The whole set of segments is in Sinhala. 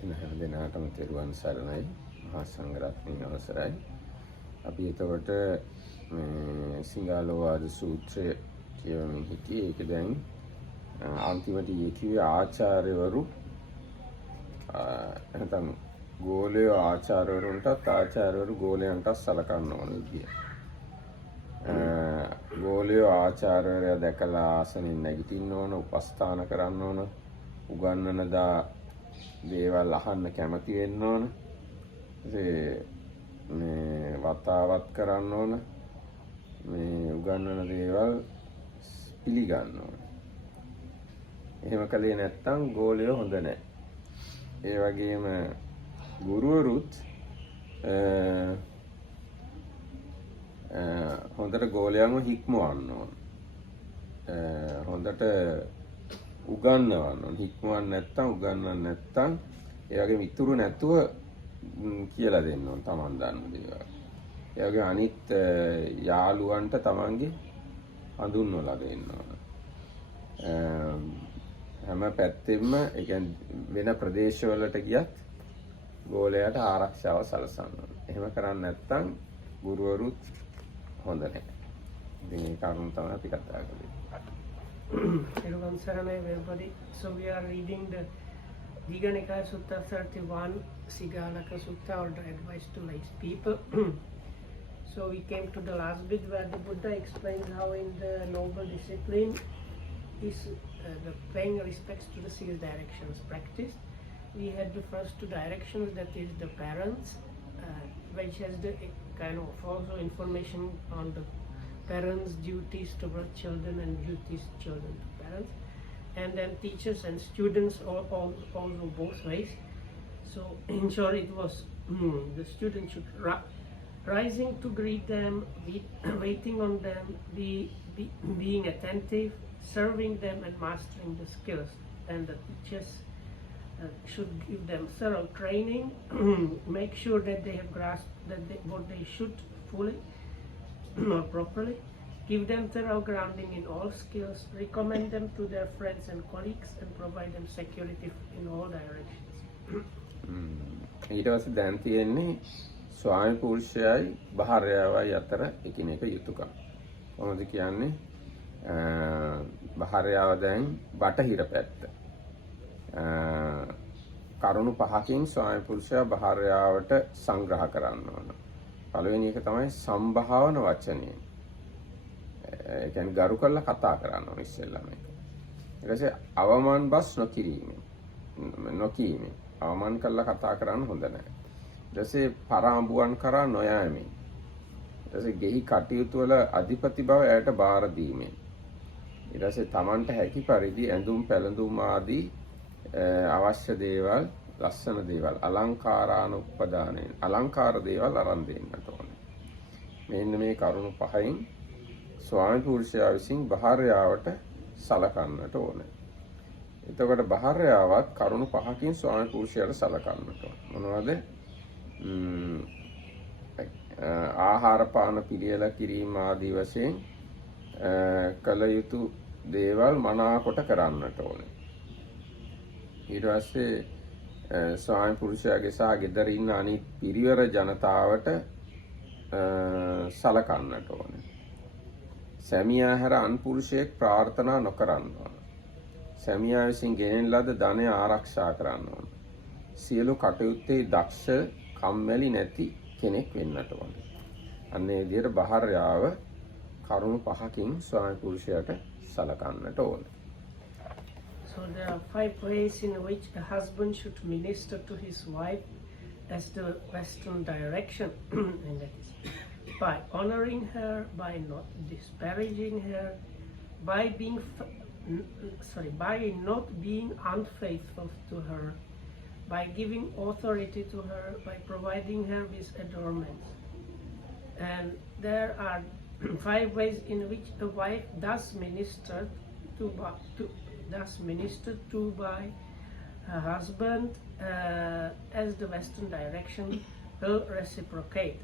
හැම දිනකටම තෙරුවන් සරණයි මහා සංඝරත්නයේ අවසරයි. අපි එතකොට මේ සිංහලෝවාද සූත්‍රය කියවමින් හිටියේ. ඒක දැන් අන්තිමට කිව්වේ ආචාර්යවරු නැත්නම් ගෝලයේ ආචාර්යවරුන්ටත් ආචාර්යවරු ගෝලයන්ට සලකන්න ඕන විදිය. ගෝලයේ ආචාර්යවරයා දැකලා ආසනෙන් නැගිටින්න ඕන, උපස්ථාන කරන්න ඕන, උගන්වන දේවල් අහන්න කැමති වෙන්න ඕන. මේ වතාවත් කරන්න ඕන. මේ උගන්වන දේවල් පිළිගන්න ඕන. එහෙම කළේ නැත්නම් ගෝලය හොඳ නැහැ. ඒ වගේම ගුරුවරුත් හොඳට ගෝලයන්ව හික්මවන්න ඕන. හොඳට උගන්වන්න ඕන. හික්මවන්න නැත්නම් උගන්වන්න නැත්නම් ඒ වගේ මිතුරු නැතුව කියලා දෙන්න ඕන තමන් දන්න දේවල්. ඒ වගේ අනිත් යාළුවන්ට තමන්ගේ හඳුන්වලා දෙන්න ඕන. හැම පැත්තෙම ඒ කියන්නේ වෙන ප්‍රදේශවලට ගියත් ගෝලයට ආරක්ෂාව සලසන්න ඕන. එහෙම කරන්නේ නැත්නම් ගුරුවරුත් හොඳ නැහැ. ඉතින් ඒ කාරණා තමයි අපි කතා කරන්නේ. Everyone, everybody. So we are reading the Diganikaya Sutta 31, Sigalaka Sutta, or the advice to wise people. So we came to the last bit where the Buddha explains how in the noble discipline is the paying respects to the 6 directions practiced. We had the first 2 directions, that is the parents, which has the kind of also information on the parents' duties towards children and duties children to parents, and then teachers and students also both ways. So in short, it was the students should rising to greet them, waiting on them, being attentive, serving them and mastering the skills, and the teachers should give them thorough training, make sure that they have grasped what they should fully or properly, give them thorough grounding in all skills, recommend them to their friends and colleagues, and provide them security in all directions. ඊට පස්සේ දැන් තියෙන්නේ ස්වාමි පුරුෂයයි භාර්යාවයි අතර එකිනෙක යුතුයකම්. කොහොමද කියන්නේ? භාර්යාව දැන් බටහිර පැත්ත. කරුණු 5කින් ස්වාමි පුරුෂයා භාර්යාවට සංග්‍රහ කරන්න ඕන. පළවෙනි එක තමයි සම්භාවන වචනය. ඒ කියන්නේ ගරු කරලා කතා කරන්න ඕන ඉස්සෙල්ලාම එක. ඊට පස්සේ අවමාන බස් නොකීම. අවමාන කරලා කතා කරන්න හොඳ නැහැ. ඊට පස්සේ පරාඹුවන් කරා නොයෑමෙන්. ඊට පස්සේ ගෙහි කටයුතු වල අධිපති බව ඇයට බාර දීමෙන්. ඊට පස්සේ Tamanට හැකි පරිදි ඇඳුම් පැළඳුම් ආදී අවශ්‍ය දේවල්, ලස්සන දේවල්, අලංකාරානුපදානයෙන් අලංකාර දේවල් අරන් දෙන්නට ඕනේ. මෙන්න මේ කරුණු 5න් ස්වාමි පුරුෂයා විසින් භාර්යාවට සලකන්නට ඕනේ. එතකොට භාර්යාවත් කරුණු 5කින් ස්වාමි පුරුෂයාට සලකන්නට ඕනේ. මොනවද? ආහාර පාන පිළියෙල කිරීම ආදී වශයෙන් කළ යුතු දේවල් මනාකොට කරන්නට ඕනේ. ඊට පස්සේ ස්වාමි පුරුෂයාගේ සහ ගෙදර ඉන්න අනිත් පිරිවර ජනතාවට සලකන්නට ඕනේ. සැමියා හැර අන් පුරුෂයෙක් ප්‍රාර්ථනා නොකරන්න ඕන. සැමියා විසින් ගෙනෙන ලද ධනය ආරක්ෂා කරන්න ඕන. සියලු කටයුත්තේ දක්ෂ, කම්මැලි නැති කෙනෙක් වෙන්නට ඕන. අන්න ඒ විදිහට භාර්යාව කරුණු 5කින් ස්වාමි පුරුෂයාට සලකන්නට ඕන. So there are 5 ways in which a husband should minister to his wife as the Western direction, and that is by honoring her, by not disparaging her, by not being unfaithful to her, by giving authority to her, by providing her with adornments. And there are 5 ways in which a wife does minister to by her husband as the Western direction will reciprocate.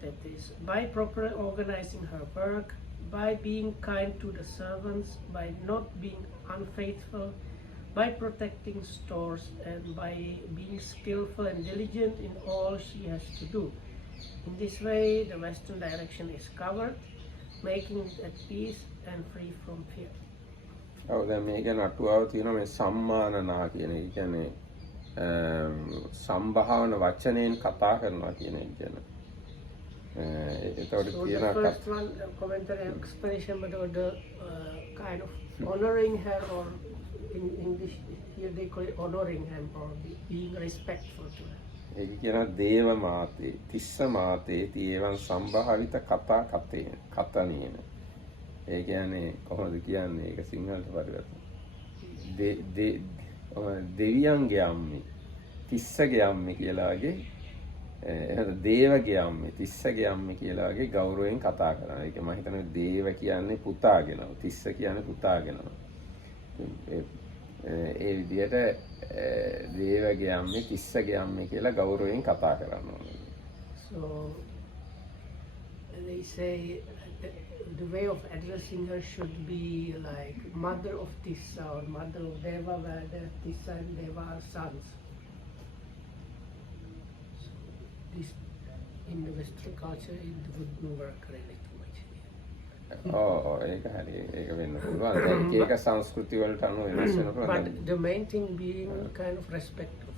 That is, by properly organizing her work, by being kind to the servants, by not being unfaithful, by protecting stores and by being skillful and diligent in all she has to do. In this way, the western direction is covered, making it at peace and free from fear. ඔව් දැන් මේක නටුවාව තියෙනවා මේ සම්මානනා කියන එක. කියන්නේ සම්භාවන වචනයෙන් කතා කරනවා කියන එක කියන. ඒතකොට So කියන the first one, commentary explanation about the kind of honoring her, or in English here they call it honoring him, or being respectful to her. ඒක කියන දේව මාතේ තිස්ස මාතේ තීවං සම්භාවිත කතා කතේ කතනේන. ඒ කියන්නේ කොහොමද කියන්නේ ඒක සිංහලට පරිවර්තන. දෙවියන්ගේ අම්මේ තිස්සගේ අම්මේ කියලා වගේ එහෙනම් දේවගේ අම්මේ තිස්සගේ අම්මේ කියලා වගේ ගෞරවයෙන් කතා කරනවා. ඒක මම හිතන්නේ දේව කියන්නේ පුතාගෙනව, තිස්ස කියන්නේ පුතාගෙනව. ඒ විදිහට දේවගේ අම්මේ තිස්සගේ අම්මේ කියලා ගෞරවයෙන් කතා කරනවා. So they say the way of addressing her should be like mother of Tissa or mother of Deva, where the Tissa and Deva are sons. So this in the Western culture it wouldn't work really too much. ඒක හරි ඒක වෙන්න පුළුවන්. දැන් ඒක සංස්කෘති වලට අනුව වෙනස් වෙන්න පුළුවන්. But the main thing being kind of respect of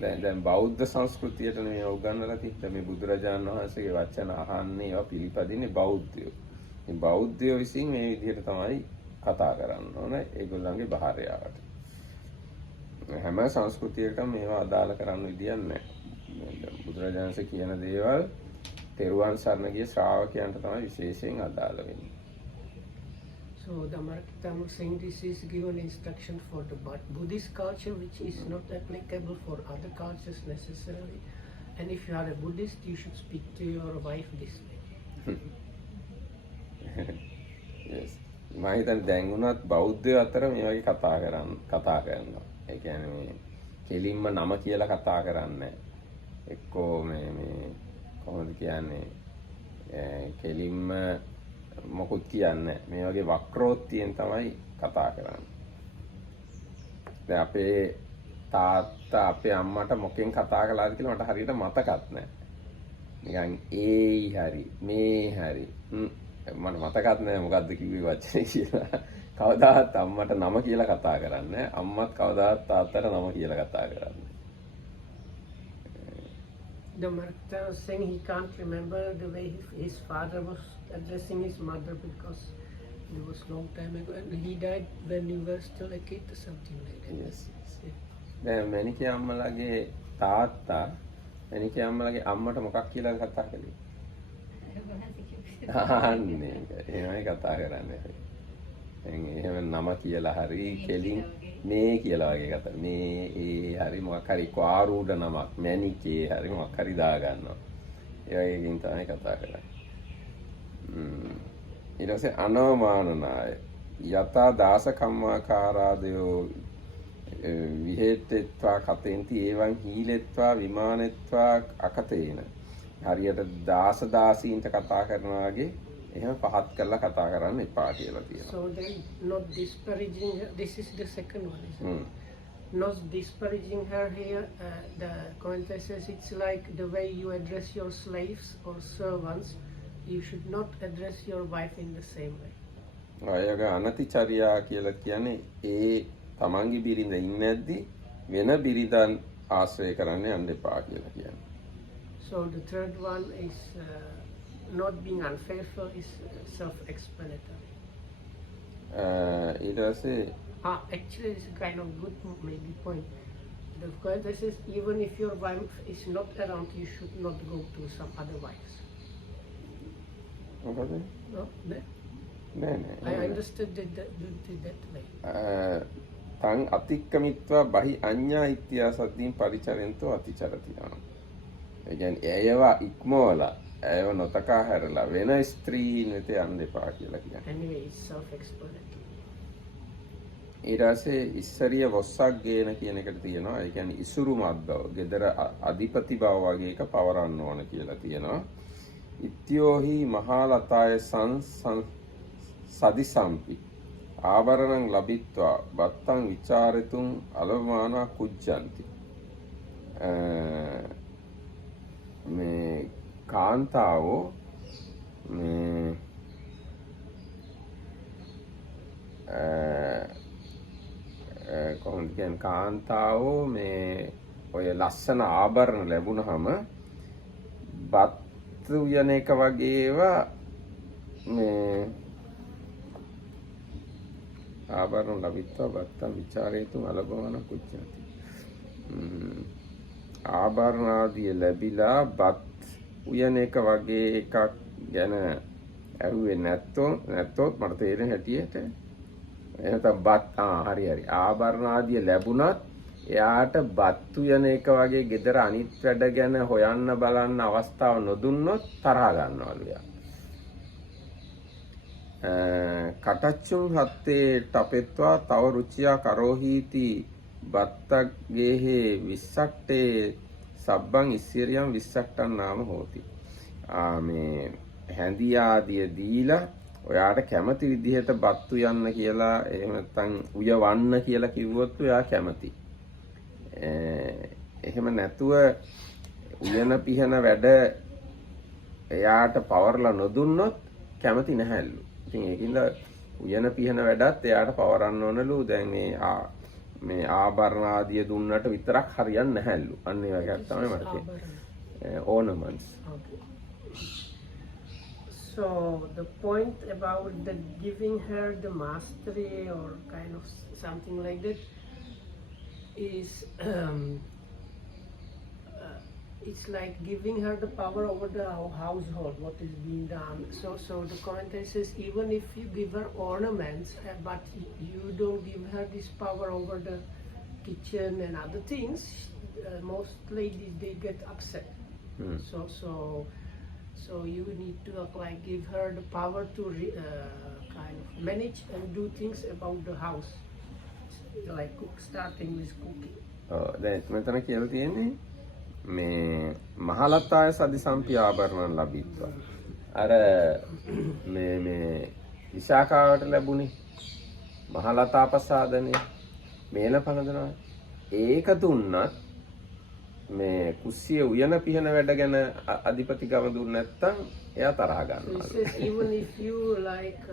දැන් බෞද්ධ සංස්කෘතියට මේ උගන්වලා තිබ්බ මේ බුදුරජාණන් වහන්සේගේ වචන අහන්නේ ඒවා පිළිපදින්නේ බෞද්ධයෝ. මේ බෞද්ධයෝ විසින් මේ විදිහට තමයි කතා කරන්න ඕනේ ඒගොල්ලන්ගේ භාර්යාවට. හැම සංස්කෘතියකටම මේවා අදාළ කරන්න විදියක් නැහැ. බුදුරජාණන් වහන්සේ කියන දේවල් තෙරුවන් සරණ ගිය ශ්‍රාවකයන්ට තමයි විශේෂයෙන් අදාළ වෙන්නේ. So the Markitam saying this is given instruction for the Buddhist culture, which is not applicable for other cultures necessarily. And if you are a Buddhist, you should speak to your wife this way. Yes. මම හිතන්නේ දැන් උනත් බෞද්ධයෝ අතර මේ වගේ කතා කරනවා. ඒ කියන්නේ මේ කෙලින්ම නම කියලා කතා කරන්නේ එක්කෝ මේ කොහොමද කියන්නේ කෙලින්ම මොකුත් කියන්නේ මේ වගේ වක්‍රෝත්තියෙන් තමයි කතා කරන්නේ. දැන් අපේ තාත්තා අපේ අම්මට මොකෙන් කතා කළාද කියලා මට හරියට මතකත් නැහැ. නිකන් ඒයි හරි මේ හරි මට මතකත් නැහැ මොකද්ද කිව්වේ වචනේ කියලා. කවදාවත් අම්මට නම කියලා කතා කරන්නේ නැහැ. අම්මත් කවදාවත් තාත්තට නම කියලා කතා කරන්නේ. The Markta was saying he can't remember the way his father was addressing his mother because it was long time ago and he died when he was still a kid or something like that. Yes. දැන් මැනිකේ අම්මලාගේ තාත්තා මැනිකේ අම්මලාගේ අම්මට මොකක් කියලා කතා කළේ? අනේ එහෙමයි කතා කරන්නේ. දැන් එහෙම නම කියලා හරි කෙලින් මේ කියලා වගේ කතා. මේ ඒ හරි මොකක් හරි ආරූඪ නමක් මැනිකේ හරි මොකක් හරි දා ගන්නවා. ඒ වගේකින් තමයි කතා කරන්නේ. ඊට පස්සේ අනවමානනාය යතා දාස කම්මාකාරාදයෝ විහෙත්තෙත්වා කතෙන්ති ඒවන් හීලෙත්වා විමානෙත්වා අකතේන හරියට දාස දාසීන්ට කතා කරනවා වගේ එහෙම පහත් කරලා කතා කරන්න එපා කියලා තියෙනවා. So then not disparaging her, this is the second one, isn't it? Not disparaging her here, the commentary says it's like the way you address your slaves or servants, you should not address your wife in the same way. අයගේ අනතිචර්යා කියලා කියන්නේ ඒ තමන්ගේ බිරිඳ ඉන්නේද්දි වෙන බිරිඳන් ආශ්‍රය කරන්න යන්න එපා කියලා කියන්නේ. So the third one is not being unfaithful is self-explanatory. ඊට පස්සේ Actually it's a kind of good maybe point. The commentary says even if your wife is not around, you should not go to some other wives. මොකද? No? නෑ. I understood that way. තං අතික්කමිත්වා බහි අඤ්ඤා ඉත්‍යා සද්දීන් පරිචරෙන්තෝ අතිචරතිනා. ඒ කියන්නේ එයව ඉක්මවලා එයව නොතකා හැරලා වෙන ස්ත්‍රීන් වෙත යන්න එපා කියලා කියන්නේ. Anyway, it's self-explanatory. ඊට පස්සේ ඉස්සරිය වොස්සක් ගේන කියන එකට තියෙනවා. ඒ කියන්නේ ඉසුරු මද්දව, gedara අධිපති බව වගේ එක පවරන්න ඕන කියලා තියෙනවා. ඉත්‍යෝහි මහලතාය සදිසම්පි ආභරණං ලබිත්වා බත්තං විචාරිතුං අලමානා කුජ්ජන්ති. මේ කාන්තාවෝ මේ කොහොමද කියන්නේ කාන්තාවෝ මේ ඔය ලස්සන ආභරණ ලැබුණාම බත් උයන එක වගේ ඒවා මේ ආභරණ ලැබිත්වා බත්තං විචාරේතුං අලභවන කුච්චති. ආභරණ ආදිය ලැබිලා බත් උයන එක වගේ එකක් ගැන ඇහුවේ නැත්තොත් මට තේරෙන හැටියට එහෙනම් බත් හරි ආභරණ ආදිය ලැබුණත් එයාට බත් උයන එක වගේ gedara අනිත් වැඩ ගැන හොයන්න බලන්න අවස්ථාව නොදුන්නොත් තරහ ගන්නවලු යා. කටච්චුම් හත්තේ ටපෙත්වා තව රුචියා කරෝහීති බත්තගේහේ විස්සට්ටේ සබ්බං ඉස්සිරියම් විස්සට්ටන් නාම හෝති. මේ හැඳි ආදිය දීලා ඔයාට කැමති විදිහට බත් උයන්න කියලා එහෙම නැත්නම් උයවන්න කියලා කිව්වොත් ඔයා කැමති. එහෙම නැතුව උයන පිහන වැඩ එයාට පවර්ලා නොදුන්නොත් කැමති නැහැලු. ඉතින් ඒකින්ද උයන පිහන වැඩත් එයාට පවරන්න ඕනලු. දැන් මේ ආභරණ ආදිය දුන්නට විතරක් හරියන්නේ නැහැලු. අන්න ඒ වගේ තමයි මට තියෙන්නේ. ornaments. Okay. So the point about the giving her the mastery or kind of something like that is it's like giving her the power over the household, what is being done. So the commentary says even if you give her ornaments, but you don't give her this power over the kitchen and other things, most ladies they get upset. So you need to like give her the power to kind of manage and do things about the house, like starting with cooking. දැන් මෙතන කියලා තියෙන්නේ මේ මහලතාය සදිසම්පි ආභරණ ලැබිත්වා. අර මේ විශාඛාවට ලැබුණේ මහලතා ප්‍රසාදනේ මේන පනදනවා. ඒක දුන්නත් මේ කුස්සිය උයන පිහන වැඩ ගැන අධිපති ගම දුන්න නැත්තම් එයා තරහ ගන්නවා. Even if you like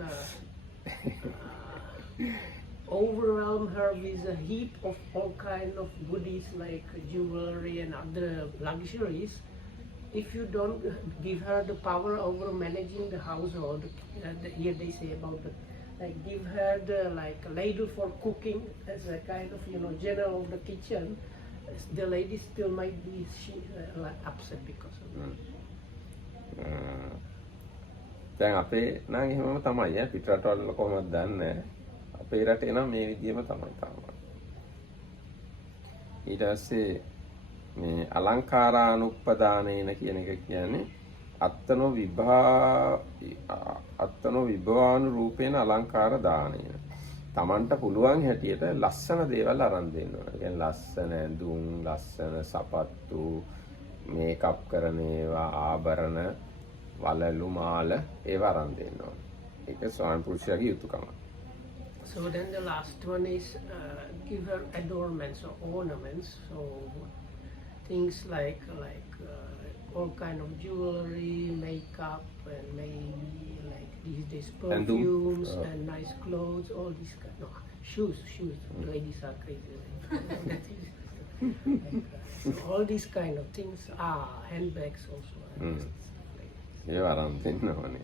overwhelm her with a heap of all kind of goodies like jewelry and other luxuries, if you don't give her the power over managing the household, here they say about the like give her the like ladle for cooking as a kind of general of the kitchen, the lady still might be like upset because of that. දැන් අපේ නම් එහෙමම තමයි පිටරටවල කොහොමද දන්නේ. අපේ රටේ නම් මේ විදිහම තමයි තාම. ඊට පස්සේ මේ අලංකාරානුප්පදානේන කියන එක කියන්නේ අත්තනෝ විභවානු රූපේන අලංකාර දානේන. Tamanට පුළුවන් හැටියට ලස්සන දේවල් අරන් දෙන්න ඕන. ඒ කියන්නේ ලස්සන ඇඳුම්, ලස්සන සපත්තු, මේකප් කරන ඒවා, ආභරණ, වලලු මාල ඒවා අරන් දෙන්න ඕන. ඒක ස්වාමි පුරුෂයාගේ යුතුයකම. So then the last one is give her adornments or ornaments. So things like all kind of jewelry, makeup, and maybe like these days perfumes and nice clothes, all these kind. No, shoes. Ladies are crazy. All these kind of things. Handbags also. ඒවා අරන් දෙන්න ඕනේ.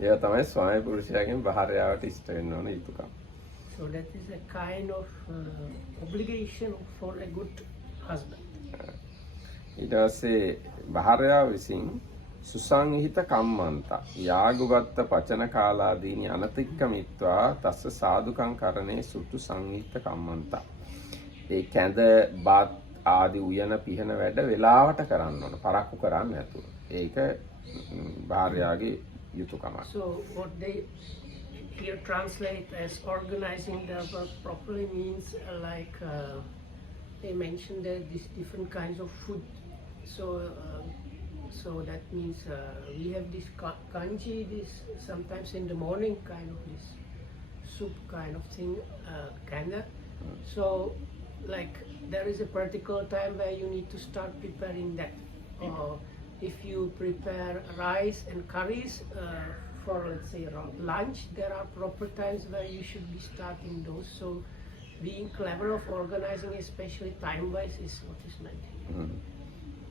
ඒවා තමයි ස්වාමි පුරුෂයාගෙන් භාර්යාවට ඉෂ්ට වෙන්න ඕන යුතුයකම. So that is a kind of obligation for a good husband. ඊට පස්සේ භාර්යාව විසින් සුසංහිත කම්මන්ත යාගුගත්ත පචන කාලාදීනි අනතික්කමිත්වා තස්ස සාදුකං කරණේ සුතු සංහිත කම්මන්ත. ඒ කැඳ බත් ආදී උයන පිහන වැඩ වෙලාවට කරන්න ඕන. පරක්කු කරන්න නැතුව. ඒක භාර්යාගේ යුතුයකමයි. So what they here translate as organizing the work properly means they mentioned that these different kinds of food. So that means we have this kanji, this sometimes in the morning kind of this soup kind of thing, kinda. So, like, there is a particular time where you need to start preparing that. Or if you prepare rice and curries for, let's say, lunch, there are proper times where you should be starting those. So, being clever of organizing, especially time-wise, is what is meant.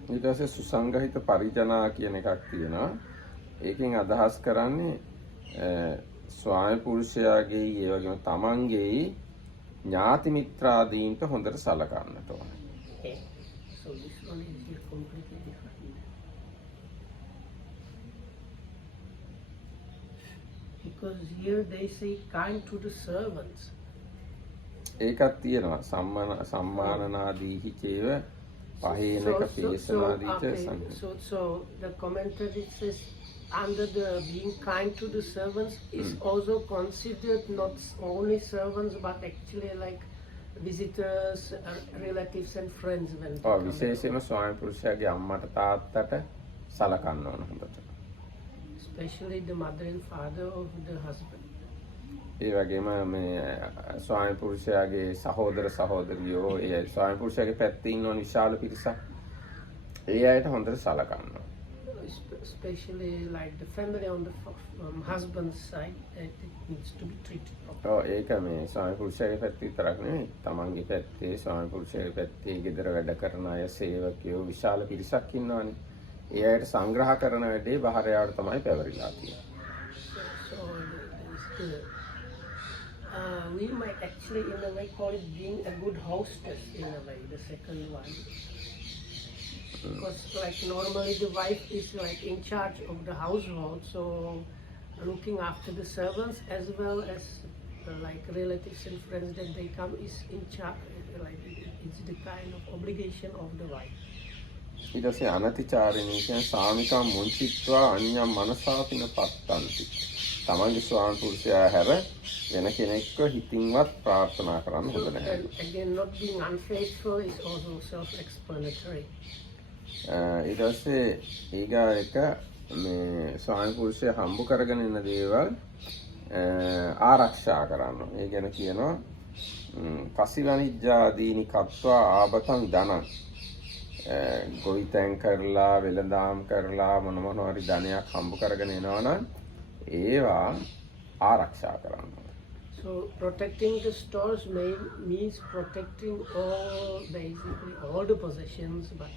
ඊට පස්සේ සුසංගහිත පරිජනා කියන එකක් තියෙනවා. ඒකෙන් අදහස් කරන්නේ ස්වාමි පුරුෂයාගේ ඒ වගේම තමන්ගේ ඥාති මිත්‍රාදීන්ට හොඳට සලකන්නට ඕන. Okay. So this one is here completely different. Because here they say kind to the servants. ඒකත් තියෙනවා සම්මානනාදීහි චේව පහේනක පේසනාදීච So the commentary says under the being kind to the servants is also considered not only servants but actually like visitors, relatives and friends when they come. විශේෂයෙන්ම ස්වාමි පුරුෂයාගේ අම්මට තාත්තට සලකන්න ඕන හොඳට. Especially the mother and father of the husband. ඒ වගේම මේ ස්වාමි පුරුෂයාගේ සහෝදර සහෝදරියෝ ඒ ස්වාමි පුරුෂයාගේ පැත්තේ ඉන්න විශාල පිරිසක් ඒ අයට හොඳට සලකන්න. Especially like the family on the husband's side, it needs to be treated properly. ඒක මේ ස්වාමි පුරුෂයාගේ පැත්තේ විතරක් නෙවෙයි තමන්ගේ පැත්තේ ස්වාමි පුරුෂයාගේ පැත්තේ ගෙදර වැඩ කරන අය සේවකයෝ විශාල පිරිසක් ඉන්නවනේ. ඒ අයට සංග්‍රහ කරන වැඩේ බහරයාට තමයි පැවරිලා තියෙන්නේ. We might actually in a way call it being a good hostess in a way, the second one. Because like normally the wife is like in charge of the household, so looking after the servants as well as like relatives and friends that they come is in charge, like it's the kind of obligation of the wife. ඊට පස්සේ අනතිචාරිණී කියන සාමිකා මුංචිත්වා අඤ්ඤම් මනසාපින පත්තන්ති. තමන්ගේ ස්වාමි පුරුෂයා හැර වෙන කෙනෙක්ව හිතින්වත් ප්‍රාර්ථනා කරන්න හොඳ නැහැ. Again, not being unfaithful is also self-explanatory. ඊට පස්සේ ඊගා එක මේ ස්වාමි පුරුෂයා හම්බ කරගෙන ඉන්න දේවල් ආරක්ෂා කරන්න. ඒ ගැන කියනවා පසිවනිජ්ජාදීනි කତ୍වා ආබතං ධනං. ගොවිතැන් කරලා වෙළඳාම් කරලා මොන හරි ධනයක් හම්බ කරගෙන එනවනම් ඒවා ආරක්ෂා කරන්න. So protecting the stores means protecting basically all the possessions, but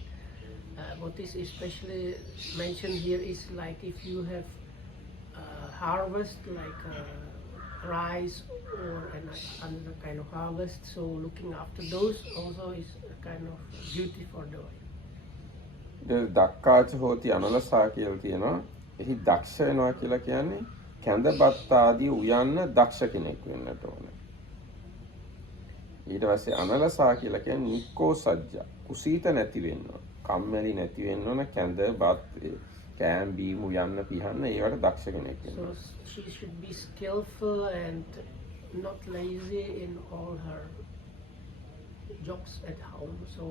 what is especially mentioned here is like if you have harvest like rice or another kind of harvest, so looking after those also is a kind of duty for the wife. දක්කාච හෝති අනලසා කියලා කියනවා. එහි දක්ෂ වෙනවා කියලා කියන්නේ කැඳපත් ආදී උයන්න දක්ෂ කෙනෙක් වෙන්නට ඕනේ. ඊට පස්සේ අනලසා කියලා කියන්නේ නික්කෝ සජ්ජා කුසීත නැති වෙන්න ඕන. කම්මැලි නැති වෙන්න ඕන කැඳපත් කෑම් බීම උයන්න පිහන්න ඒවට දක්ෂ කෙනෙක් වෙන්න ඕන. So she should be skillful and not lazy in all her jobs at home. So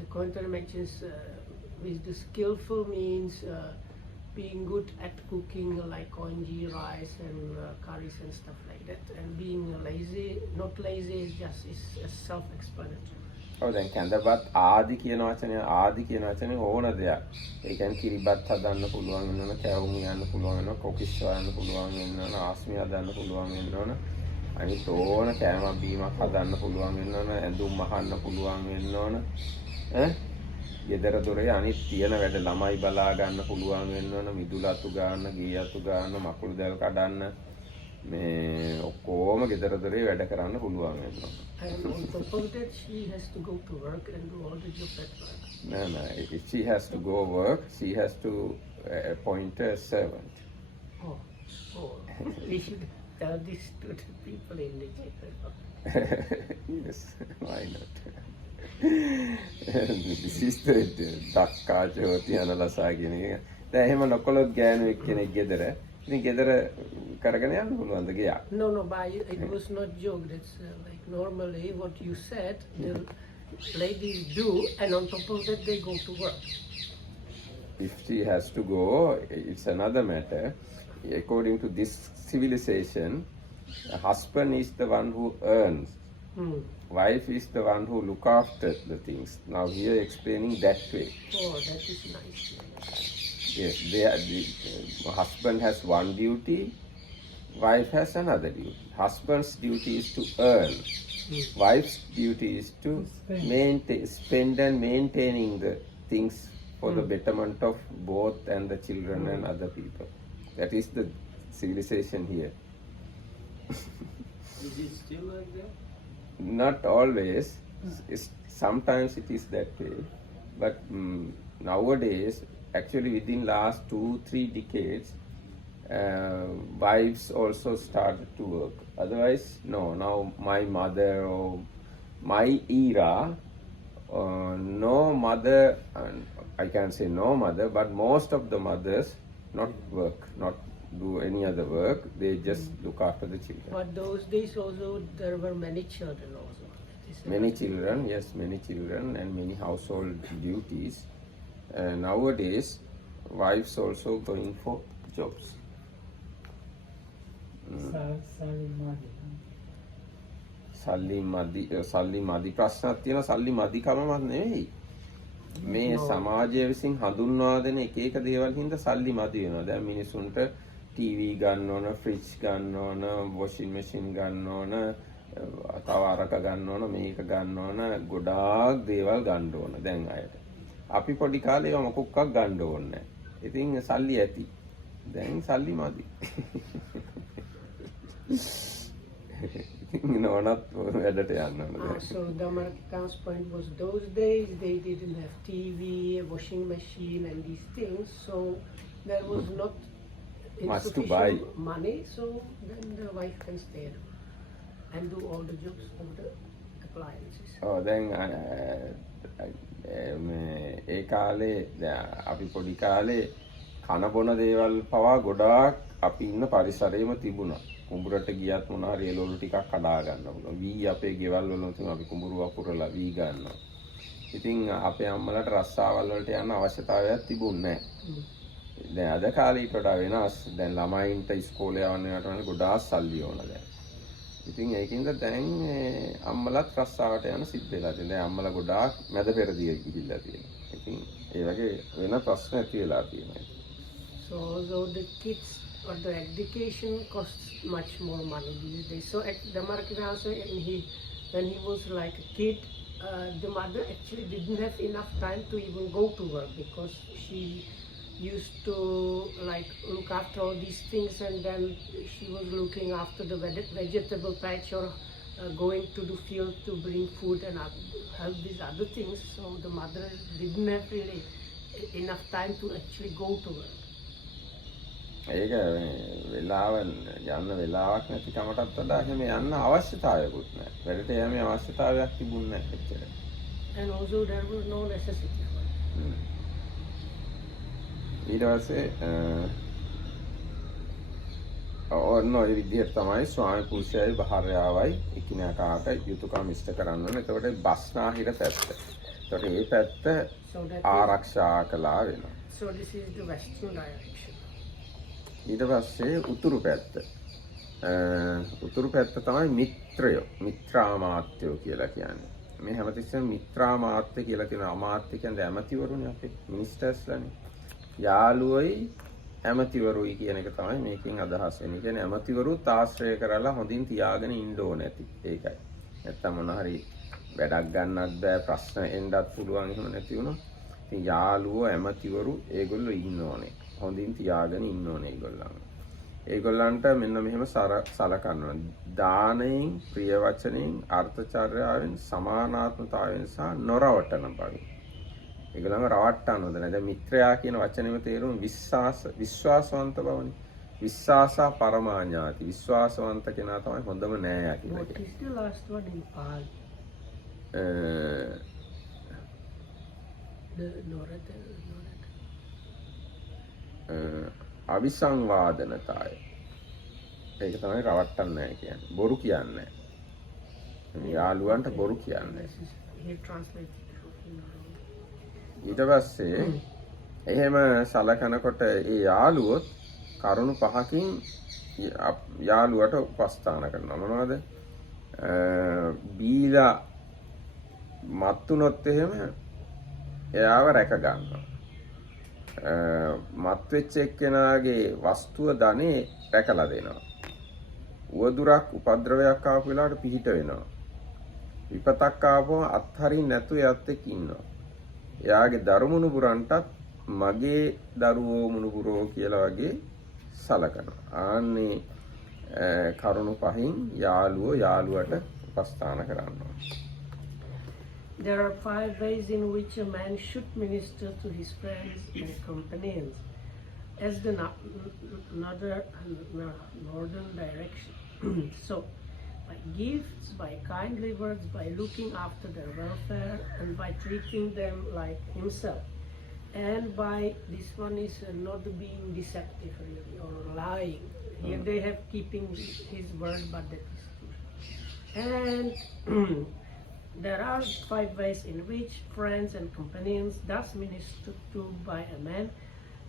the commentary mentions with the skillful means being good at cooking like congee, rice and curries and stuff like that. And being lazy, not lazy is self-explanatory. දැන් කැඳපත් ආදි කියන වචනේ ඕන දෙයක්. ඒ කියන්නේ කිරිබත් හදන්න පුළුවන් වෙනවන, කැවුම් යන්න පුළුවන් වෙනවන, කොකිස් හදන්න පුළුවන් වෙනවන, ආස්මි හදන්න පුළුවන් වෙනවන, අනිත් ඕන කෑමක් බීමක් හදන්න පුළුවන් වෙනවන, ඇඳුම් මහන්න පුළුවන් වෙනවන. ගෙදර දොරේ අනිත් තියෙන වැඩ ළමයි බලා ගන්න පුළුවන් වෙනවන, මිදුල අතු ගන්න, ගේ අතු ගන්න, මකුළු දැල් කඩන්න මේ ඔක්කොම ගෙදර දොරේ වැඩ කරන්න පුළුවන් වෙනවා. And on top of that, she has to go to work and do all the job at work. No. If she has to go work, she has to appoint a servant. Oh. We should tell this to the people in the church. Yes, why not? This is the දක්කාචෝති අනලසා කියන එක. දැන් එහෙම නොකළොත් ගෑනුවෙක් කෙනෙක් ගෙදර ඉතින් ගෙදර කරගෙන යන්න පුළුවන්ද ගියා? No, but it was not joke. That's like normally what you said, the ladies do, and on top of that they go to work. If she has to go, it's another matter. According to this civilization, A husband is the one who earns. Wife is the one who look after the things. Now here explaining that way. Oh, that is nice. Yes, the husband has one duty, wife has another duty. Husband's duty is to earn. Wife's duty is to spend and maintaining the things for the betterment of both and the children and other people. That is the civilization here. Is it still like that? Not always. Sometimes it is that way. But nowadays, actually within last 2-3 decades, wives also started to work. Otherwise, no. Now my mother or my era, no mother, and I can't say no mother, but most of the mothers not work, not do any other work. They just look after the children. But those days also there were many children also. Many children, yes, many children and many household duties. Nowadays, wives also going for jobs. සල්ලි මදි ප්‍රශ්නක් තියෙනවා. සල්ලි මදිකමක් නෙවෙයි. මේ සමාජය විසින් හඳුන්වා දෙන එක එක දේවල් හින්දා සල්ලි මදි වෙනවා. දැන් මිනිසුන්ට ටීවී ගන්න ඕන, ෆ්‍රිජ් ගන්න ඕන, වොෂින් මැෂින් ගන්න ඕන, තව අරක ගන්න ඕන, මේක ගන්න ඕන, ගොඩාක් දේවල් ගන්න ඕන දැන් අයට. අපි පොඩි කාලේ ඒවා මොකක්වත් ගන්න ඕනේ නැහැ. ඉතින් සල්ලි ඇති. දැන් සල්ලි මදි. So the Americans' point was those days they didn't have TV, washing machine and these things, so there was not much to buy money, so then the wife can stay at home and do all the jobs of the appliances. Oh, then ඒ කාලේ අපි පොඩි කාලේ කන බොන දේවල් පවා ගොඩාක් අපි ඉන්න පරිසරයේම තිබුණා. කුඹුරට ගියත් මොන හරි එළවලු ටිකක් කඩා ගන්න පුළුවන්. වී අපේ ගෙවල් වල තියෙන අපි කුඹුර වපුරලා වී ගන්නවා. ඉතින් අපේ අම්මලාට රස්සාවල් වලට යන්න අවශ්‍යතාවයක් තිබුණේ නැහැ. දැන් අද කාලේ ඊට වඩා වෙනස්. දැන් ළමයින්ට ඉස්කෝලේ යවන්න යනකොට ගොඩාක් සල්ලි ඕන දැන්. ඉතින් ඒකින්ද දැන් අම්මලාත් රස්සාවට යන සිද්ධ වෙලා තියෙනවා. දැන් අම්මලා ගොඩාක් මැද පෙරදිය ගිහිල්ලා තියෙනවා. ඉතින් ඒ වගේ වෙන ප්‍රශ්න ඇති වෙලා තියෙනවා. So the kids or the education costs much more money these days. So at the market house, when he was like a kid, the mother actually didn't have enough time to even go to work because she used to like look after all these things, and then she was looking after the vegetable patch or going to the field to bring food and help these other things. So the mother didn't have really enough time to actually go to work. ඒක වෙලාව යන්න වෙලාවක් නැති කමටත් වඩා එහෙම යන්න අවශ්‍යතාවයකුත් නැහැ. වැඩට යෑමේ අවශ්‍යතාවයක් තිබුණේ නැහැ එච්චර. And also there was no necessity for it. ඊට පස්සේ ඔන්න ඔය විදිහට තමයි ස්වාමි පුරුෂයයි භාර්යාවයි එකිනෙකාට යුතුයකම් ඉෂ්ට කරන්න ඕනේ. එතකොට බස්නාහිර පැත්ත. එතකොට මේ පැත්ත ආරක්ෂා කළා වෙනවා. So this is the western direction. ඊට පස්සේ උතුරු පැත්ත. උතුරු පැත්ත තමයි මිත්‍රයෝ, මිත්‍රාමාත්‍යෝ කියලා කියන්නේ. මේ හැමතිස්සෙම මිත්‍රාමාත්‍ය කියලා කියන අමාත්‍ය කියන්නේ ඇමතිවරුනේ අපේ මිනිස්ටර්ස්ලානේ. යාළුවෝයි ඇමතිවරුයි කියන එක තමයි මේකෙන් අදහස් වෙන්නේ. කියන්නේ ඇමතිවරුත් ආශ්‍රය කරලා හොඳින් තියාගෙන ඉන්න ඕනේ ඇති. ඒකයි. නැත්තම් මොන හරි වැඩක් ගන්නත් බෑ, ප්‍රශ්න එන්නත් පුළුවන් එහෙම නැති වුණා. ඉතින් යාළුවෝ ඇමතිවරු ඒගොල්ලෝ ඉන්න ඕනේ. හොඳින් තියාගෙන ඉන්න ඕනේ ඒගොල්ලන්. ඒගොල්ලන්ට මෙන්න මෙහෙම සලකන්න ඕනේ. දානයෙන්, ප්‍රිය වචනයෙන්, අර්ථචර්යාවෙන්, සමානාත්මතාවයෙන් සහ නොරවටන බවින්. ඒගොල්ලන්ව රවට්ටන්න හොඳ නැහැ. දැන් මිත්‍රයා කියන වචනේම තේරුම විශ්වාසවන්ත බවනේ. විශ්වාසා පරමාඥාති. විශ්වාසවන්ත කෙනා තමයි හොඳම නෑයා කියලා කියන්නේ. What is the last one in Pali? අවිසංවාදනතාවය. ඒක තමයි රවට්ටන්නේ නැහැ කියන්නේ. බොරු කියන්නේ නැහැ. යාළුවන්ට බොරු කියන්නේ නැහැ. ඊට පස්සේ එහෙම සලකනකොට ඒ යාළුවොත් කරුණු 5කින් යාළුවට උපස්ථාන කරනවා. මොනවද? බීලා මත්තුනොත් එහෙම එයාව රැක ගන්නවා. මත් වෙච්ච එක්කෙනාගේ වස්තුව ධනෙ රැකලා දෙනවා. උවදුරක් උපද්‍රවයක් ආපු වෙලාවට පිහිට වෙනවා. විපතක් ආවම අත්හරින්න නැතුව එයත් එක්ක ඉන්නවා. එයාගේ දරුමුණුබුරන්ටත් මගේ දරුවෝ මුණුබුරෝ කියලා වගේ සලකනවා. ආන්නේ කරුණු 5න් යාළුවට උපස්ථාන කරනවා. There are 5 ways in which a man should minister to his friends and companions as the northern direction. So, by gifts, by kindly words, by looking after their welfare, and by treating them like himself. And by, this one is not being deceptive really, or lying. Here they have keeping his word, but that is true. And there are 5 ways in which friends and companions thus minister to by a man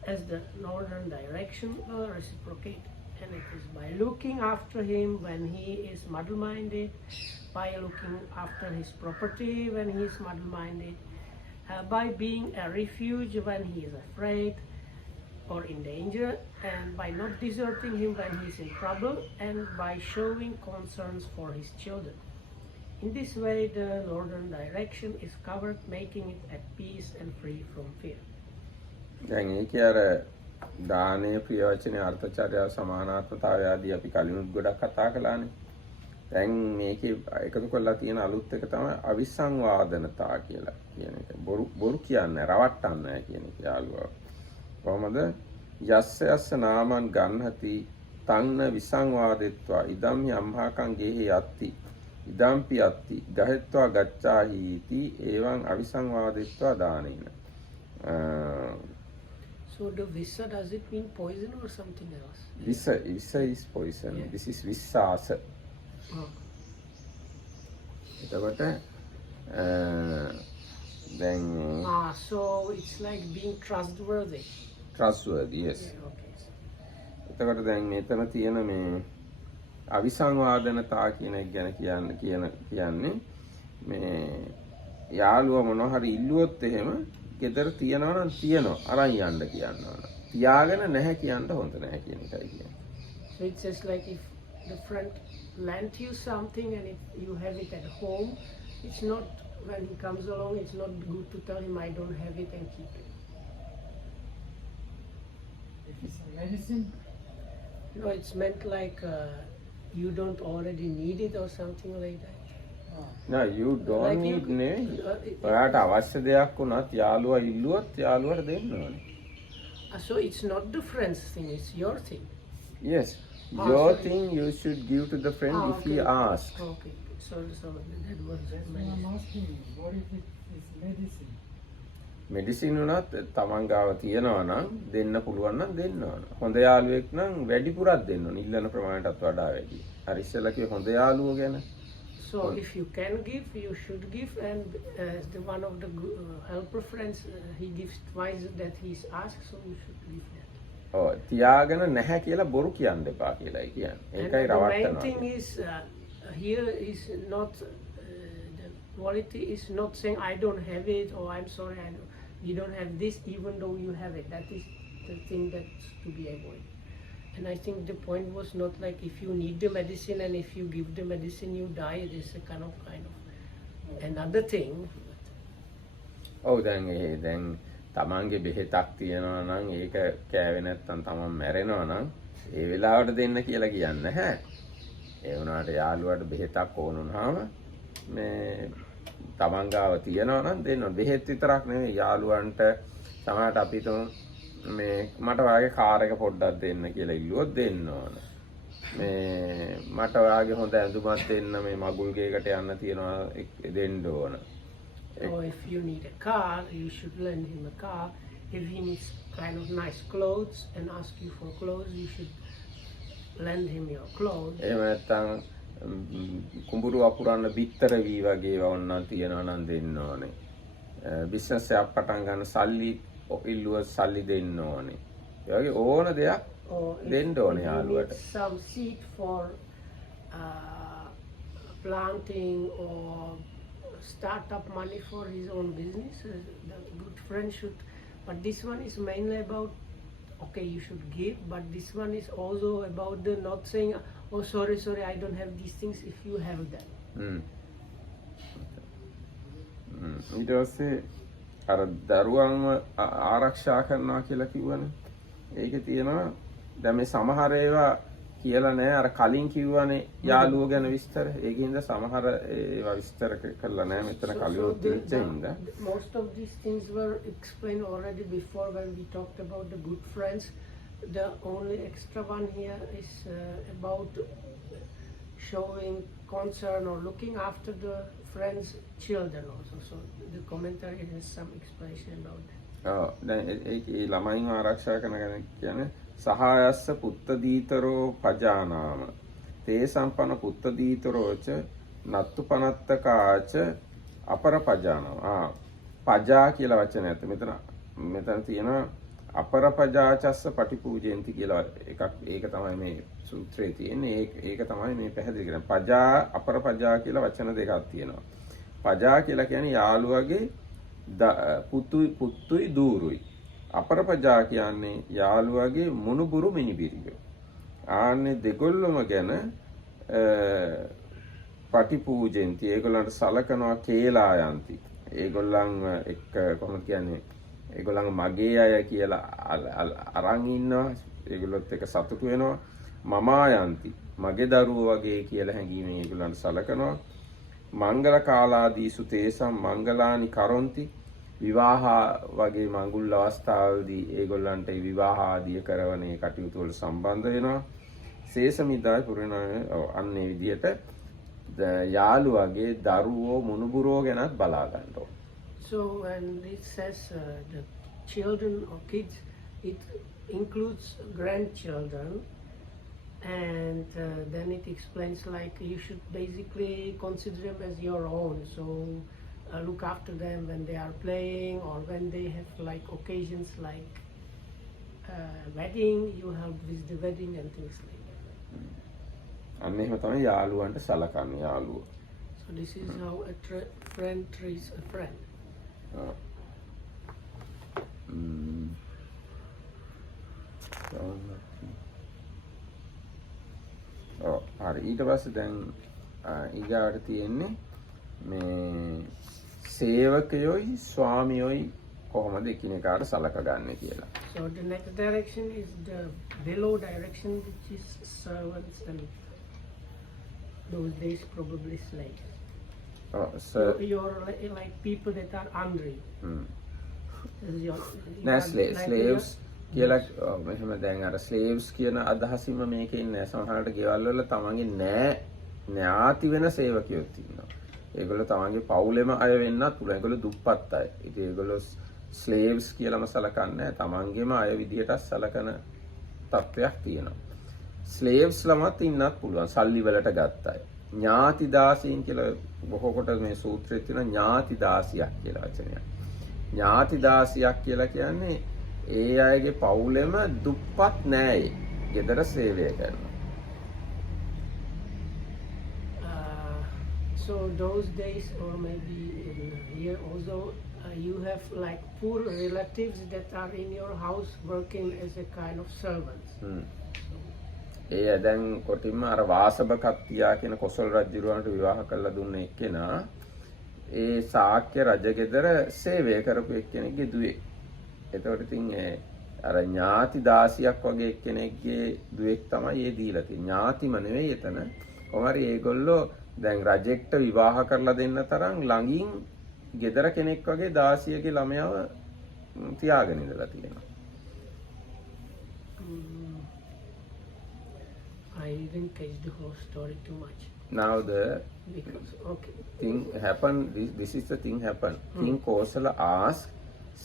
as the northern direction will reciprocate. And it is by looking after him when he is muddle-minded, by looking after his property when he is muddle-minded, by being a refuge when he is afraid or in danger, and by not deserting him when he is in trouble, and by showing concerns for his children. In this way, the northern direction is covered, making it at peace and free from fear. දැන් ඒකේ අර දානයේ ප්‍රයෝජන අර්ථචර්යාව සමානාත්මතාවය ආදී අපි කලිනුත් ගොඩක් කතා කළානේ. දැන් මේකේ එකතු කරලා තියෙන අලුත් එක තමයි අවිසංවාදනතා කියලා කියන එක. බොරු කියන්නේ රවට්ටන්නේ නැහැ කියන එක යාළුවා. කොහොමද? යස්ස යස්ස නාමං ගන්නති තන්න විසංවාදෙත්වා ඉදම් යම්හාකං ගේහි යත්ති ඉදම්පි යත්ති ගහෙත්වා ගච්ඡාහිති එවං අවිසංවාදෙත්වා දානේන. So the visa, does it mean poison or something else? Visa is poison. Yeah. This is vissasa. Oh. එතකොට then So it's like being trustworthy. trustworthy, yes. Yeah, okay. එතකොට දැන් මෙතන තියෙන මේ අවිසංවාදනතා කියන එක ගැන කියන්නේ මේ යාළුවා මොනවා හරි ඉල්ලුවොත් එහෙම ගෙදර තියනවා නම් තියනවා අරන් යන්න කියනවා. තියාගෙන නැහැ කියන්න හොඳ නැහැ කියන එකයි කියන්නේ. So it says like if the friend lent you something and if you have it at home, it's not, when he comes along, it's not good to tell him I don't have it and keep it. If it's medicine, No, it's meant like you don't already need it or something like that. No, you don't Like need you- නේ. ඔයාට අවශ්‍ය දෙයක් වුණත් යාළුවා ඉල්ලුවොත් යාළුවාට දෙන්න ඕනේ. So it's not the friend's thing, it's your thing. Yes. Your thing you should give to the friend if he asks. Okay, sorry, that was that's what I'm asking you. What if it is medicine? Medicine උනත් තමන් ගාව තියනවා නම් දෙන්න පුළුවන් නම් දෙන්න ඕන. හොඳ යාළුවෙක් නම් වැඩිපුරක් දෙන්න ඕන. ඉල්ලන ප්‍රමාණයටත් වඩා වැඩි. අර ඉස්සෙල්ලා කිව්ව හොඳ යාළුවෝ ගැන. So if you can give, you should give, and as the one of the helper friends, he gives twice that he's asked, so you should give that. ඔව් තියාගෙන නැහැ කියලා බොරු කියන්න එපා කියලායි කියන්නේ. And ඒකයි the main රවට්ටනවා. thing is, here is not, the quality is not saying I don't have it, or I'm sorry, you don't have this, even though you have it. That is the thing that's to be avoided. And I think the point was not like if you need the medicine and if you give the medicine you die. It is a kind of another thing. ඔව් දැන් තමන්ගේ බෙහෙතක් තියනවා නම් ඒක කෑවේ නැත්නම් තමන් මැරෙනවා නම් ඒ වෙලාවට දෙන්න කියලා කියන්නේ නැහැ. ඒ වුණාට යාළුවාට බෙහෙතක් ඕන වුණාම මේ තමන් ගාව තියනවා නම් දෙන්න ඕන. බෙහෙත් විතරක් නෙවෙයි යාළුවන්ට සමහරට අපි මේ මට ඔයාගේ කාර් එක පොඩ්ඩක් දෙන්න කියලා ඉල්ලුවොත් දෙන්න ඕන. මේ මට ඔයාගේ හොඳ ඇඳුමක් දෙන්න මේ මගුල් ගේකට යන්න තියනවා දෙන්න ඕන. Or if you need a car, you should lend him a car. If he needs kind of nice clothes and ask you for clothes, you should lend him your clothes. එහෙම නැත්නම් කුඹුරු අකුරන්න බිත්තර වී වගේ වුණා තියනවා නම් දෙන්න ඕනේ. බිස්නස් එකක් පටන් ගන්න සල්ලි ඉල්ලුව සල්ලි දෙන්න ඕනේ. ඒ වගේ ඕන දෙයක් or දෙන්න ඕනේ he යාළුවට. needs some seed for planting or start up money for his own business, the good friend should. But this one is mainly about, okay, you should give, but this one is also about the not saying, oh sorry, I don't have these things if you have them. ඊට පස්සේ අර දරුවන්ව ආරක්ෂා කරනවා කියලා කිව්වනේ. ඒකේ තියෙනවා දැන් මේ සමහර ඒවා කියලා නැහැ අර කලින් කිව්වනේ යාළුවෝ ගැන විස්තර. ඒකින්ද සමහර ඒවා විස්තර කරලා නැහැ මෙතන කලින් තිබෙච්ච හින්දා. Most of these things were explained already before when we talked about the good friends. The only extra one here is about showing concern or looking after the friends' children also. So the commentary has some explanation about that. දැන් ඒ ළමයින් ආරක්ෂා කරන ගැන කියන්නේ සහායස්ස පුත්ත දීතරෝ පජානාම තේ සම්පන්න පුත්ත දීතරෝච නත්තු පනත්තකාච අපර පජානාම පජා කියලා වචනයක් මෙතන තියෙනවා අපර පජාචස්ස පටිපූජෙන්ති කියලා එකක්. ඒක තමයි මේ සූත්‍රයේ තියෙන්නේ. ඒක තමයි මේ පැහැදිලි කරන්නේ. පජා අපර පජා කියලා වචන දෙකක් තියෙනවා. පජා කියලා කියන්නේ යාළුවගේ පුතුයි දූරුයි. අපරපජා කියන්නේ යාළුවගේ මුණුබුරු මිනිබිරියෝ. ආන්නේ දෙගොල්ලම ගැන පටිපූජෙන්ති. ඒගොල්ලන්ට සලකනවා කේලා යන්ති. ඒගොල්ලන් එක්ක කොහොමද කියන්නේ? ඒගොල්ලන් මගේ අය කියලා අරන් ඉන්නවා. ඒගොල්ලොත් එක්ක සතුටු වෙනවා. මමා යන්ති. මගේ දරුවෝ වගේ කියලා හැඟීමෙන් ඒගොල්ලන්ට සලකනවා. මංගල කාලාදීසු තේසම් මංගලානි කරොන්ති. විවාහ වගේ මඟුල් අවස්ථාවලදී ඒගොල්ලන්ට විවාහ ආදිය කරවනේ කටයුතු වල සම්බන්ධ වෙනවා. සේසමිදායි පුරණ අන්නේ විදියට යාළුවගේ දරුවෝ මුණුබුරෝ ගැනත් බලා ගන්න ඕන. So when it says the children or kids, it includes grandchildren, and then it explains like you should basically consider them as your own. So look after them when they are playing or when they have like occasions like wedding, you help with the wedding and things like that. අන්න එහෙම තමයි යාළුවන්ට සලකන්නේ යාළුවෝ. So this is how a friend treats a friend. හරි ඊට පස්සේ දැන් ඊගාවට තියෙන්නේ මේ සේවකයෝයි ස්වාමියෝයි කොහොමද එකිනෙකාට සලකගන්නේ කියලා. So the next direction is the below direction, which is servants and those days probably slaves. So you're like people that are hungry. slaves කියලා මෙහෙම දැන් අර slaves කියන අදහසින්ම මේකේ ඉන්නේ. සමහරවිට ගෙවල් වල තමන්ගේ ඥාති වෙන සේවකයෝත් ඉන්නවා. ඒගොල්ලෝ තමන්ගේ පවුලෙම අය වෙන්නත් පුළුවන්. ඒගොල්ලෝ දුප්පත් අය. ඉතින් ඒගොල්ලෝ slaves කියලාම සලකන්නේ තමන්ගේම අය විදිහට සලකන තත්ත්වයක් තියෙනවා. slaves ළමත් ඉන්නත් පුළුවන්. සල්ලි වලට ගත්ත අය. ඥාති දාසීන් කියලා බොහෝ කොට මේ සූත්‍රයේ තියෙන ඥාති දාසියක් කියලා වචනයක්. ඥාති දාසියක් කියලා කියන්නේ ඒ අයගේ පවුලෙම දුප්පත් නෑ. ගෙදර සේවය කරනවා. So those days, or maybe here also, you have like poor relatives that are in your house working as a kind of servants. ඒ දැන් කොටින්ම අර වාසබ කත්තියා කියන කොසල් රජුරවන්ට විවාහ කරලා දුන්න එක්කෙනා ඒ ශාක්‍ය රජගෙදර සේවය කරපු එක්කෙනෙක්ගේ දුවේ. එතකොට ඉතින් අර ඥාති දාසියක් වගේ එක්කෙනෙක්ගේ දුවෙක් තමයි ඒ දීලා තියෙන්නේ. ඥාතිම නෙවෙයි එතන. කොහොමරි ඒගොල්ලෝ දැන් රජෙක්ට විවාහ කරලා දෙන්න තරම් ළඟින් ගෙදර කෙනෙක් වගේ දාසියගේ ළමයාව තියාගෙන ඉඳලා තියෙනවා. I didn't catch the whole story too much. Now the thing happened. This is the thing happened. King Kosala asked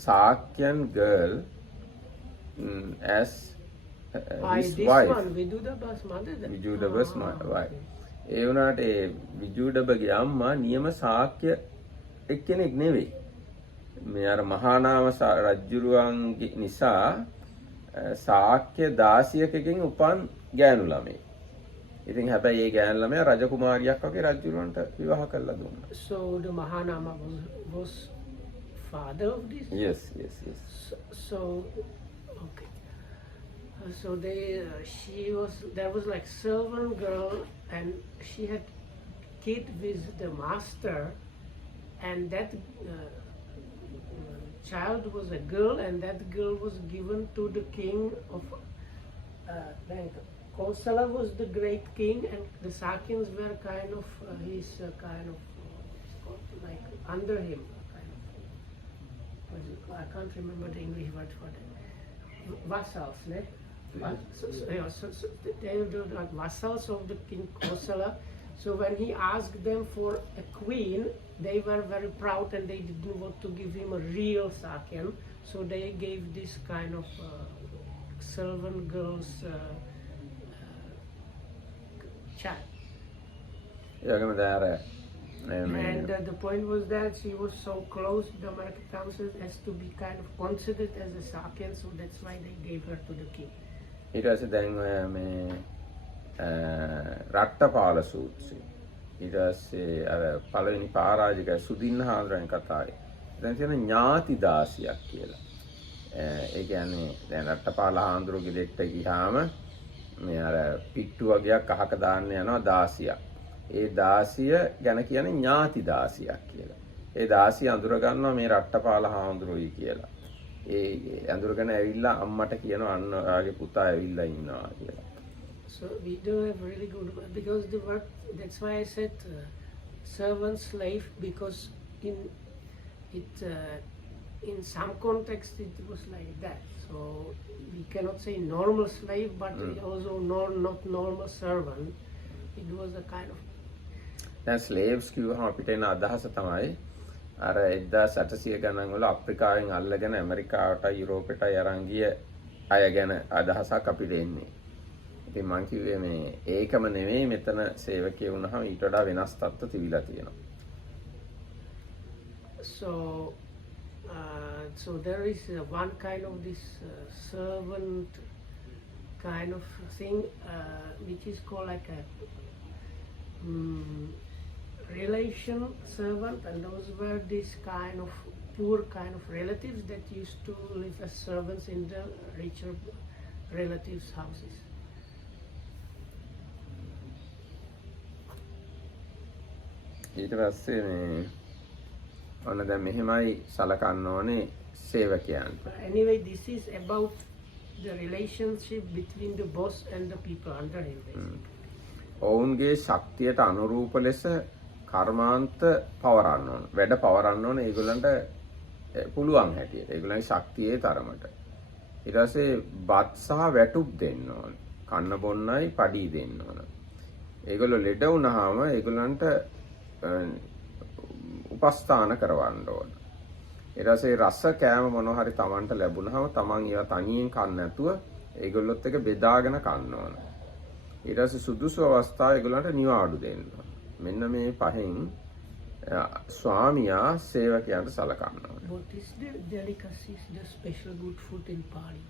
Sakyan girl as his wife. Vijudaba's mother. Vijudaba's wife. ඒ වුණාට ඒ විජුඩබගේ අම්මා නියම ශාක්‍ය එක්කෙනෙක් නෙවෙයි. මේ අර මහානාම රජුරුවන්ගේ නිසා සාක්‍ය 16කකින් උපන් ගෑනු ළමයි. ඉතින් හැබැයි ඒ ගෑනු ළමයා රජකුමාරියක් වගේ රජුලන්ට විවාහ කරලා දුන්නා. So the Mahanama was father of this? Yes. So okay. So there was like servant girl, and she had kid with the master, and that child was a girl, and that girl was given to the king of Kosala was the great king, and the Sakyans were kind of his like under him, kind of. I can't remember the English word for that. Vassals, ne? So they were like vassals of the king Kosala. So when he asked them for a queen, they were very proud and they didn't want to give him a real Sakyan. So they gave this kind of servant girls child. And the point was that she was so close to the American council as to be kind of considered as a Sakyan, so that's why they gave her to the king. ඊට පස්සේ දැන් ඔය මේ රට්ටපාල සූත්‍රය. ඊට පස්සේ අර පළවෙනි පරාජික සුදින්න හාමුදුරන් කතාවේ. දැන් තියෙන ඥාති දාසියක් කියලා. ඒ කියන්නේ දැන් රට්ටපාල හාමුදුරුවෝ ගෙදෙට්ට ගියාම මේ අර පිට්ටු වගේක් අහක දාන්න යනවා දාසියක්. ඒ දාසිය ගැන කියන්නේ ඥාති දාසියක් කියලා. ඒ දාසිය අඳුර ගන්නවා මේ රට්ටපාල හාමුදුරුවෝයි කියලා. ඒ අඳුරගෙන ඇවිල්ලා අම්මට කියනවා අන්න ඔයාගේ පුතා ඇවිල්ලා ඉන්නවා කියලා. So we do have really good, because the word, that's why I said servant slave, because in some context it was like that. So we cannot say normal slave, but also not normal servant. It was a kind of. දැන් slaves කිව්වහම අපිට එන අදහස තමයි අර 1800 ගණන් වල අප්‍රිකාවෙන් අල්ලගෙන ඇමරිකාවට යුරෝපෙට අරන් ගිය අය ගැන අදහසක් අපිට එන්නේ. ඉතින් මං කිව්වේ මේ ඒකම නෙමෙයි මෙතන සේවකයෙ වුණාම ඊට වඩා වෙනස් තත්ත්ව තිබිලා තියෙනවා. So there is one kind of this servant kind of thing which is called like a relation servant, and those were this kind of poor kind of relatives that used to live as servants in the richer relatives' houses. ඊට පස්සේ මේ ඔන්න දැන් මෙහෙමයි සලකන්න ඕනේ සේවකයන්ට. Anyway, this is about the relationship between the boss and the people under him, basically. ඔවුන්ගේ ශක්තියට අනුරූප ලෙස කර්මාන්ත පවරන්න ඕන. වැඩ පවරන්න ඕන ඒගොල්ලන්ට පුළුවන් හැටියට. ඒගොල්ලන්ගේ ශක්තියේ තරමට. ඊට පස්සේ බත් සහ වැටුප් දෙන්න ඕන. කන්න බොන්නයි පඩි දෙන්න ඕන. ඒගොල්ලෝ ලෙඩ වුණාම ඒගොල්ලන්ට උපස්ථාන කරවන්න ඕන. ඊට පස්සේ රස කෑම මොනවා හරි Tamanට ලැබුණාම Taman ඒවා තනියෙන් කන්න නැතුව ඒගොල්ලොත් එක්ක බෙදාගෙන කන්න ඕන. ඊට පස්සේ සුදුසු අවස්ථාව ඒගොල්ලන්ට නිවාඩු දෙන්න ඕන. මෙන්න මේ පහෙන් ස්වාමියා සේවකයන්ට සලකන්න ඕන. What is the delicacies, the special good food in Pali?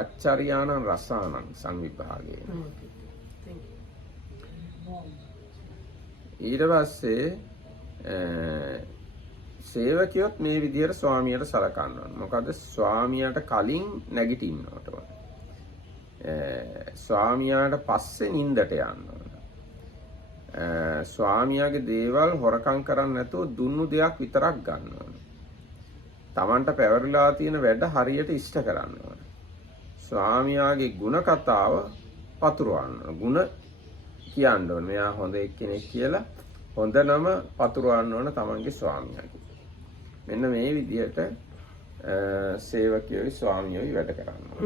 අච්චරියානං රසානං සංවිභාගයෙන්. Okay. Thank you. ඊට පස්සේ සේවකයොත් මේ විදිහට ස්වාමියාට සලකන්න ඕන. මොකද ස්වාමියාට කලින් නැගිටින්න ඕන. ස්වාමියාට පස්සේ නිින්දට යන්න ඕන. ස්වාමියාගේ දේවල් හොරකම් කරන්නේ නැතුව දුන්නු දෙයක් විතරක් ගන්න ඕන. Tamanට පැවරිලා තියෙන වැඩ හරියට ඉෂ්ට කරන්න ඕන. ස්වාමියාගේ ಗುಣ කතාව පතුරවන්න ඕන. ಗುಣ කියන්න ඕන. මෙයා හොඳ එක්කෙනෙක් කියලා හොඳ නම පතුරවන්න ඕන තමන්ගේ ස්වාමියාගේ. මෙන්න මේ විදිහට සේවකයෝයි ස්වාමියෝයි වැඩ කරන්න ඕන.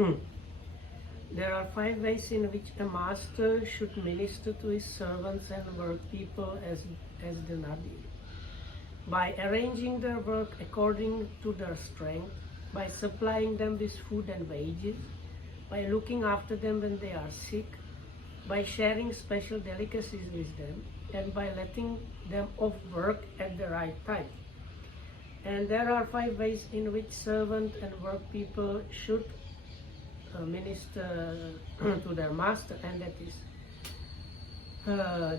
There are 5 ways in which a master should minister to his servants and work people as the Nabi. By arranging their work according to their strength, by supplying them with food and wages, by looking after them when they are sick, by sharing special delicacies with them, and by letting them off work at the right time. And there are 5 ways in which servant and work people should minister to their master, and that is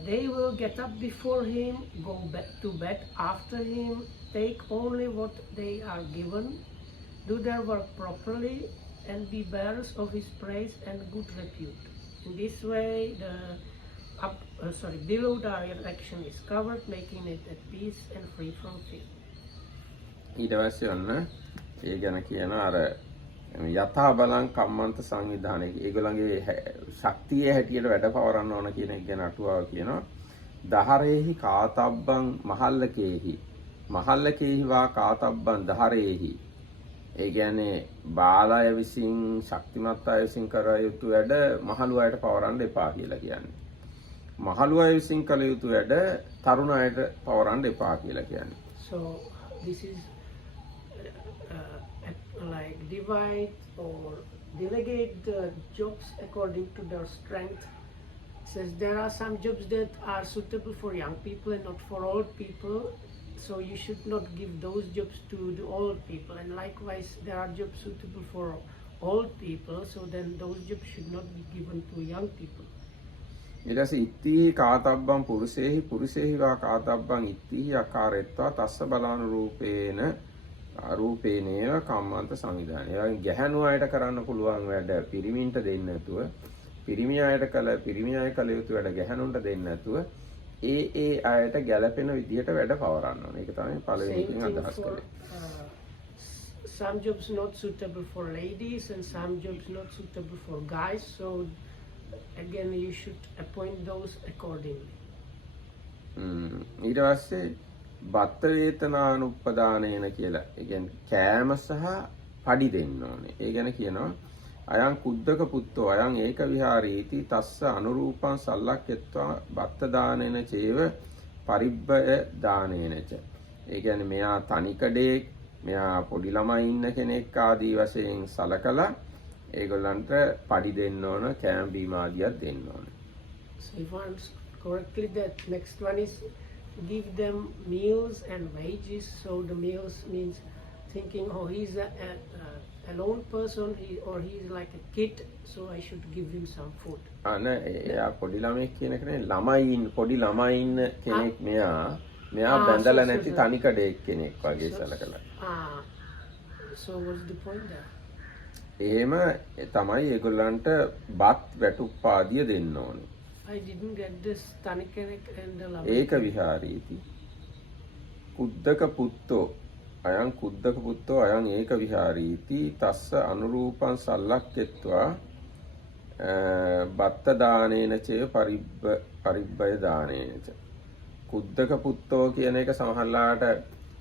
they will get up before him, go back to bed after him, take only what they are given, do their work properly, and be bearers of his praise and good repute. In this way, the below direction is covered, making it at peace and free from fear. ඊට පස්සේ ඔන්න ඒ ගැන කියන අර යථා බලං කම්මන්ත සංවිධානය. ඒගොල්ලන්ගේ ශක්තිය හැටියට වැඩ පවරන්න ඕන කියන එක ගැන අටුවාව කියනවා. දහරේහි කාතබ්බං මහල්ලකේහි වා කාතබ්බං දහරේහි. ඒ කියන්නේ බාලය විසින් ශක්තිමත් අය විසින් කර යුතු වැඩ මහලු අයට පවරන්න එපා කියලා කියන්නේ. මහලු අය විසින් කළ යුතු වැඩ තරුණ අයට පවරන්න එපා කියලා කියන්නේ. So this is like divide or delegate the jobs according to their strength. It says there are some jobs that are suitable for young people and not for old people, so you should not give those jobs to the old people, and likewise there are jobs suitable for old people, so then those jobs should not be given to young people. ඊට පස්සේ ඉත්ති කාතබ්බං පුරුෂේහි වා කාතබ්බං ඉත්තිහි අකාරෙත්වා තස්ස බලාන රූපේනේව කම්මන්ත සංවිධානය. ඒ වගේ ගැහැණු අයට කරන්න පුළුවන් වැඩ පිරිමින්ට දෙන්නේ නැතුව, පිරිමි අයට පිරිමි අය කළ යුතු වැඩ ගැහැණුන්ට දෙන්නේ නැතුව ඒ අයට ගැළපෙන විදිහට වැඩ පවරන්න ඕනේ. ඒක තමයි පළවෙනි එකෙන් අදහස් කරන්නේ. Some jobs not suitable for ladies and some jobs not suitable for guys, so again you should appoint those accordingly. ඊට පස්සේ බත්ත වේතනානුප්පදානේන කියලා. ඒ කියන්නේ කෑම සහ පඩි දෙන්න ඕනේ. ඒ ගැන කියනවා අයං කුද්දක පුත්තෝ අයං ඒක විහාරීති තස්ස අනුරූපං සල්ලක්කෙත්වා බත්ත දානේන චේව පරිබ්බය දානේනච. ඒ කියන්නේ මෙයා තනිකඩේ මෙයා පොඩි ළමයි ඉන්න කෙනෙක් ආදී වශයෙන් සලකලා ඒගොල්ලන්ට පඩි දෙන්න ඕන, කෑම බීම ආදියක් දෙන්න ඕන. So if I understand correctly, that next one is give them meals and wages. So the meals means thinking, oh, he's a lone person, or he's like a kid, so I should give him some food. එයා පොඩි ළමෙක් කියන එක නේ. පොඩි ළමයි ඉන්න කෙනෙක් මෙයා බැඳලා නැති තනිකඩේක් කෙනෙක් වගේ සලකලා. So what's the point there? එහෙම තමයි ඒගොල්ලන්ට බත් වැටුප් ආදිය දෙන්න ඕනේ. I didn't get this තනිකෙනෙක් and the ළමයි. ඒක විහාරීති. කුද්දක පුත්තෝ අයං ඒක විහාරීති තස්ස අනුරූපං සල්ලක්කෙත්වා බත්ත දානේන චේ පරිබ්බය දානේන ච. කුද්දක පුත්තෝ කියන එක සමහරලාට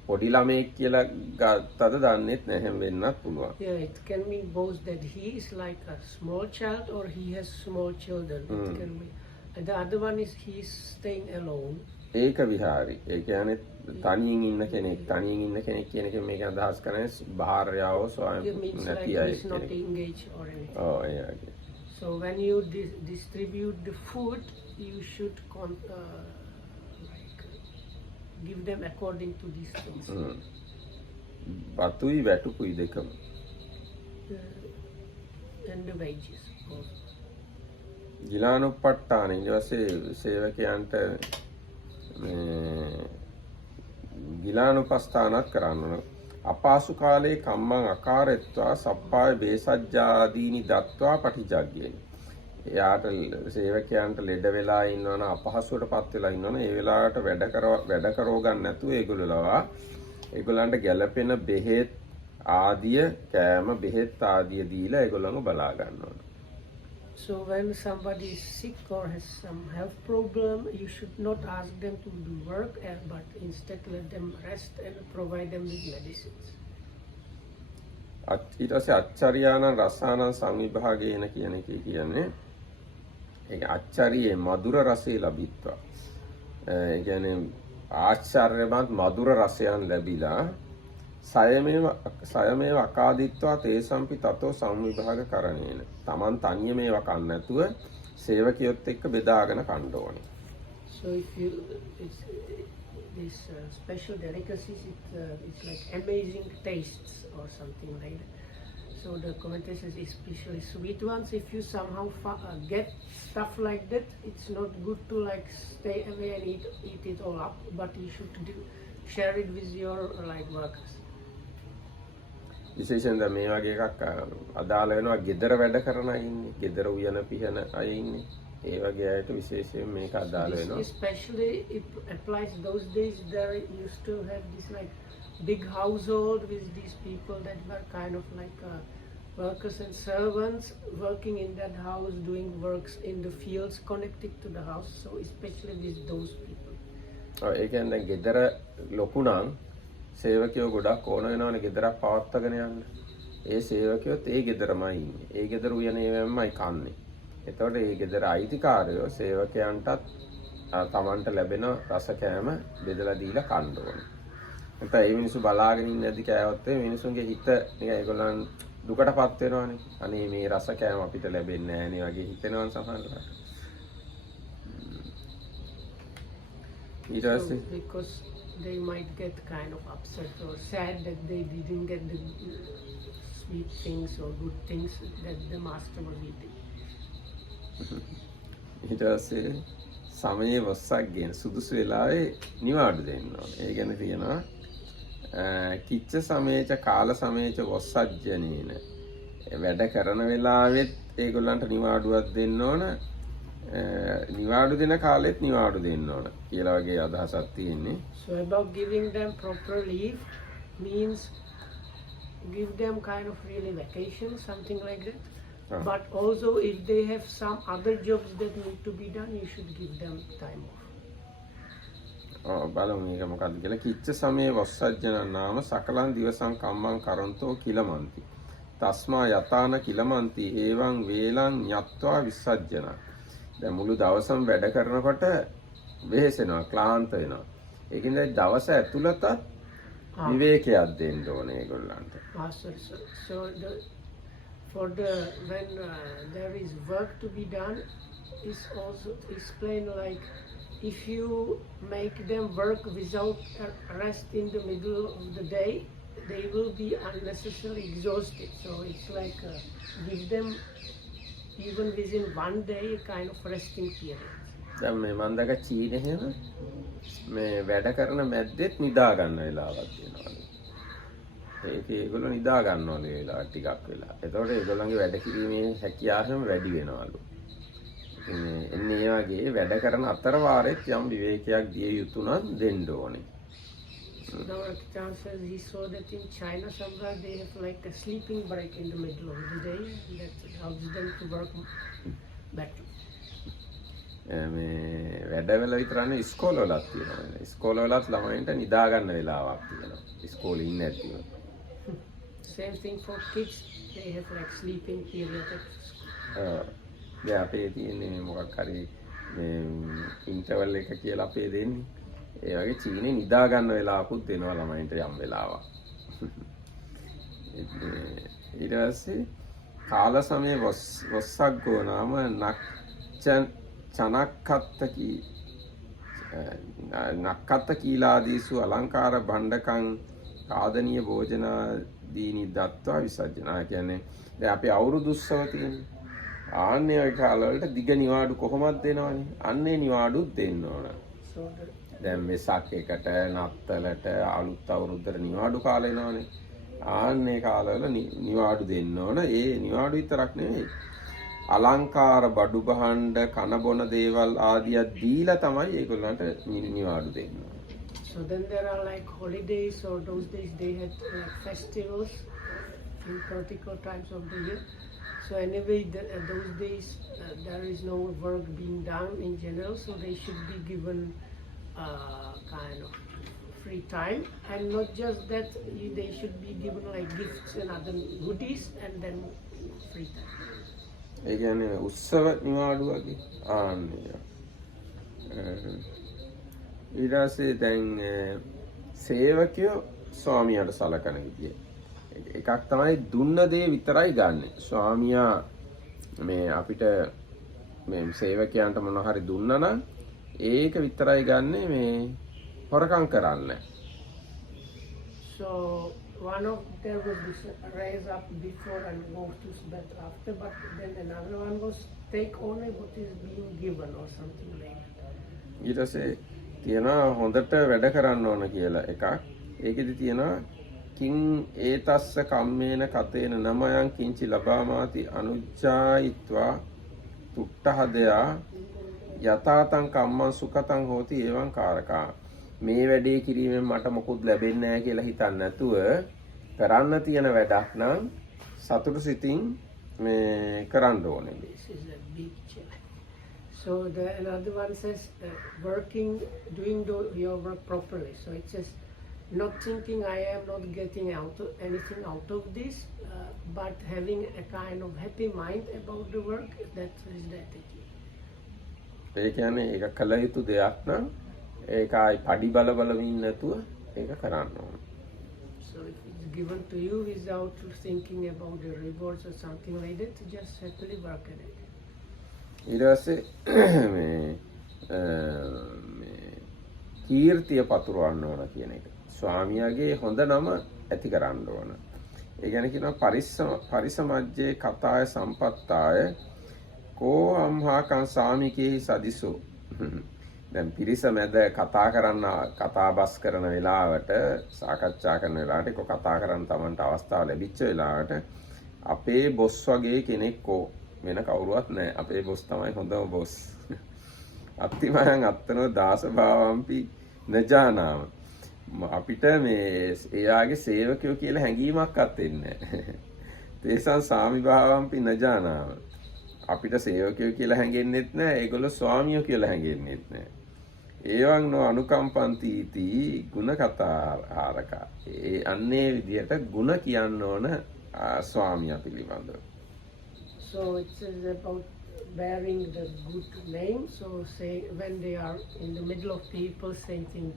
පොඩි ළමෙක් කියලා ගත්තද දන්නෙත් නැහැ, වෙන්නත් පුළුවන්. Yeah, it can mean both, that he is like a small child or he has small children. It can be. And the other one is he is staying alone. ඒක විහාරි. ඒ කියන්නේ තනියෙන් ඉන්න කෙනෙක් කියන එක මේක අදහස් කරන්නේ භාර්යාව ස්වාමී නැති අය. He's not engaged or anything. Oh, yeah, okay. So when you distribute the food, you should give them according to these things. බතුයි වැටුපුයි දෙකම. And the wages also. ගිලානුප්පට්ඨාන ඊට පස්සේ සේවකයන්ට ගිලානුපස්ථානක් කරන්න ඕන. අපාසු කාලේ කම්මං අකාරෙත්වා සප්පාය බේසජ්ජාදීනි දත්වා පටිජග්ගේන. එයාට සේවකයන්ට ලෙඩ වෙලා ඉන්නවනම් අපහසුවටපත් වෙලා ඉන්නවනම් ඒ වෙලාවට වැඩ කරව ගන්න නැතුව ඒගොල්ලන්ට ගැළපෙන බෙහෙත් ආදිය, කෑම බෙහෙත් ආදිය දීලා ඒගොල්ලන්ව බලා ගන්න ඕන. So when somebody is sick or has some health problem, you should not ask them to do work, but instead let them rest and provide them with medicines. ඊට පස්සේ අච්චරියානං රසානං සංවිභාගේන කියන එකේ කියන්නේ ඒක අච්චරියේ මధుර රසය ලැබිත්වා. ඒ කියන්නේ ආශ්චර්යමත් මధుර රසයන් ලැබිලා සයමේව අකාදිත්වා තේසම්පි තතෝ සංවිභාග කරණේන. Taman තනියම ඒවා කන්න නැතුව සේවකයොත් එක්ක බෙදාගෙන කන්න ඕනේ. So if they these special delicacies. It's like amazing tastes or something like that. So the commentator says, especially sweet ones, if you somehow get stuff like that, it's not good to like stay away and eat it all up, but you should share it with your like workers. විශේෂයෙන් දැන් මේ වගේ එකක් අදාළ වෙනවා ගෙදර වැඩ කරන අය ඉන්නේ. ගෙදර උයන පිහන අය ඉන්නේ. ඒ වගේ අයට විශේෂයෙන් මේක අදාළ වෙනවා. Especially it applies those days there used to have this like big household with these people that were kind of like workers and servants working in that house doing works in the fields connected to the house, so especially with those people. ඒ කියන්නේ දැන් ගෙදර ලොකු නම් සේවකයෝ ගොඩක් ඕන වෙනවනේ ගෙදරක් පවත්වාගෙන යන්න. ඒ සේවකයොත් ඒ ගෙදරමයි ඉන්නේ. ඒ ගෙදර උයන ඒවෙන්මයි කන්නේ. එතකොට ඒ ගෙදර අයිතිකාරයෝ සේවකයන්ටත් තමන්ට ලැබෙන රස කෑම බෙදලා දීලා කන්න ඕනේ. නැත්නම් ඒ මිනිස්සු බලාගෙන ඉන්නේ නැති කෑවොත් ඒ මිනිස්සුන්ගේ හිත නිකන් ඒගොල්ලන් දුකටපත් වෙනවනේ. අනේ මේ රස කෑම අපිට ලැබෙන්නේ නැහැ නේ වගේ හිතෙනවා සමහරවිට. Because they might get kind of upset or sad that they didn't get the sweet things or good things that the master was eating. ඊට පස්සේ සමයේ වස්සක් ගෙන සුදුසු වෙලාවේ නිවාඩු දෙන්න ඕනේ. ඒ ගැන තියෙනවා කිච්ච සමේච කාල සමේච වස්සජ්ජනේන. වැඩ කරන වෙලාවෙත් ඒගොල්ලන්ට නිවාඩුවක් දෙන්න ඕන. නිවාඩු දෙන කාලෙත් නිවාඩු දෙන්න ඕන කියලා වගේ අදහසක් තියෙන්නේ. So about giving them proper leave means give them kind of really vacation, something like that. But also if they have some other jobs that need to be done, you should give them time off. බලමු මේක මොකක්ද කියලා. කිච්ච සමයේ වස්සජ්ජන නාම සකලං දිවසං කම්මං කරන්තෝ කිලමන්ති. තස්මා යතාන කිලමන්ති ඒවං වේලං ඤත්වා විසජ්ජන. දැන් මුළු දවසම වැඩ කරනකොට වෙහෙසෙනවා, ක්ලාන්ත වෙනවා. ඒකින්ද දවස ඇතුළතත් විවේකයක් දෙන්න ඕනේ ඒගොල්ලන්ට. So when there is work to be done, is also explained like if you make them work without rest in the middle of the day, they will be unnecessarily exhausted. So it's like give them even within one day a kind of resting period. දැන් මේ මම දැක චීනෙ හැම මේ වැඩ කරන මැද්දෙත් නිදා ගන්න වෙලාවක් තියෙනවා. ඒක ඒගොල්ලෝ නිදා ගන්නවලු වෙලාව ටිකක් වෙලා. එතකොට ඒගොල්ලන්ගේ වැඩ කිරීමේ හැකියාවම වැඩි වෙනවලු. එන්නේ ඒ වගේ වැඩ කරන අතර වාරෙත් යම් විවේකයක් දිය යුතු නම් දෙන්න ඕනේ. Now Akhitan says he saw that in China somewhere they have like a sleeping break in the middle of the day that helps them to work better. මේ වැඩවල විතරනේ ඉස්කෝලවලත් තියෙනවා. ඉස්කෝලවලත් ළමයින්ට නිදා ගන්න වෙලාවක් තියෙනවා. ඉස්කෝලේ ඉන්නේ නැතිව. Same thing for kids, they have like sleeping period at school. දැන් අපේ තියෙන්නේ මොකක් හරි මේ ඉන්ටර්වල් එක කියලා අපේ දෙන්නේ. ඒ වගේ චීනේ නිදා ගන්න වෙලාවකුත් දෙනවා ළමයින්ට යම් වෙලාවක්. ඊට පස්සේ කාල සමයේ වස්සග්ගෝ නාම නක්කත්ත කීලාදීසු අලංකාර භණ්ඩකං ආදනීය භෝජනාදීනි දත්වා විසර්ජනා. කියන්නේ දැන් අපි අවුරුදු උත්සව තියෙන්නේ. ආන්නේ ඔය කාලවලට දිග නිවාඩු කොහොමද දෙනවනේ? අන්නේ නිවාඩුත් දෙන්න ඕන. දැන් වෙසක් එකට නත්තලට අලුත් අවුරුද්දට නිවාඩු කාලය එනවනේ. ආන්නේ කාලවල නිවාඩු දෙන්න ඕන. ඒ නිවාඩු විතරක් නෙවෙයි. අලංකාර බඩු බහඬ කන බොන දේවල් ආදියක් දීලා තමයි ඒගොල්ලන්ට නිවාඩු දෙන්න ඕන. So then there are like holidays or those days they had like festivals in particular times of the year. So anyway, those days there is no work being done in general, so they should be given kind of free time, and not just that, they should be given like gifts and other goodies and then free time. ඒ කියන්නේ උත්සව නිවාඩු වගේ ආන්නේ. ඊට පස්සේ දැන් සේවකයෝ ස්වාමියාට සලකන විදිය. එකක් තමයි දුන්න දේ විතරයි ගන්න. ස්වාමියා මේ අපිට මේ සේවකයන්ට මොනවා හරි දුන්නා නම් ඒක විතරයි ගන්නෙ. මේ හොරකම් කරන්නේ. So one of them was raise up before and go to bed after, but then another one was take only what is being given or something like that. ඊට පස්සේ තියෙනවා හොඳට වැඩ කරන්න ඕන කියලා එකක්. ඒකෙදි තියෙනවා කිං ඒතස්ස කම්මේන කතේන නමයන් කිංචි ලබාමාති අනුජ්ජායිත්වා තුට්ටහදයා යතාතං කම්මං සුඛතං හෝති එවං කාරකා. මේ වැඩේ කිරීමෙන් මට මොකුත් ලැබෙන්නේ නැහැ කියලා හිතන්නේ නැතුව කරන්න තියෙන වැඩක් නම් සතුටු සිතින් මේ කරන්න ඕනේ. This is a big challenge. So the another one says working, doing your work properly. So it says not thinking I am not getting anything out of this, but having a kind of happy mind about the work. That is the attitude. ඒ කියන්නේ ඒක කළ යුතු දෙයක් නම් ඒක ආයි පඩි බල බලමින් නැතුව ඒක කරන්න ඕනේ. So if it's given to you without thinking about the rewards or something like that, just happily work at it. ඊට පස්සේ මේ කීර්තිය පතුරවන්න ඕන කියන එක. ස්වාමියාගේ හොඳ නම ඇති කරන්න ඕන. ඒ කියන්නේ කියනවා පරිසමජ්ජේ කතාය සම්පත්තාය කෝ අම්හාකං සාමිකේහි සදිසෝ. දැන් පිරිස මැද කතා බස් කරන වෙලාවට සාකච්ඡා කරන වෙලාවට ඒක කතා කරන්න Tamanට අවස්ථාව ලැබිච්ච වෙලාවට අපේ බොස් වගේ කෙනෙක් වෙන කවුරුවත් නැහැ. අපේ බොස් තමයි හොඳම බොස්. අත්තිමයන් අත්තනෝ දාස භාවම්පි නජානාම. අපිට මේ එයාගේ සේවකයෝ කියලා හැඟීමක්වත් එන්නේ නැහැ. තේසං සාමි භාවම්පි නජානාම. අපිට සේවකයෝ කියලා හැඟෙන්නෙත් නැහැ. ඒගොල්ලෝ ස්වාමියෝ කියලා හැඟෙන්නෙත් නැහැ. ඒවන් නෝ අනුකම්පන්ති इति ගුණ කතාහාරක. ඒ අන්නේ විදියට ගුණ කියන්න ඕන ස්වාමියා පිළිබඳව. So it says about bearing the good name. So say when they are in the middle of people saying things,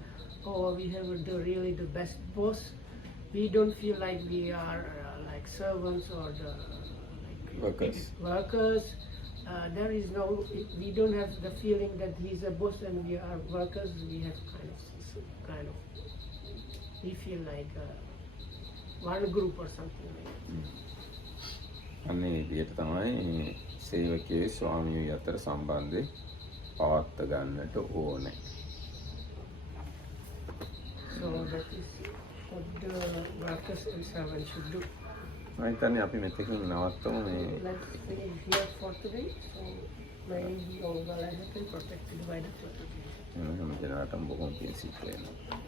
oh, we have really the best boss. We don't feel like we are like servants or workers. There is no. We don't have the feeling that he's a boss and we are workers. We have kind of. We feel like one group or something like that. අන්නේ විදියට තමයි සේවකයේ ස්වාමියෝ අතර සම්බන්ධය පවත්ත ගන්නට ඕනේ. So that is what the workers and servants should do. මම හිතන්නේ අපි මෙතකින් නවත්තමු මේ. Let's finish here for today. So may we all well and protected by the Lord. හැම දිනකටම බොහොම පිං සිද්ධ වෙනවා.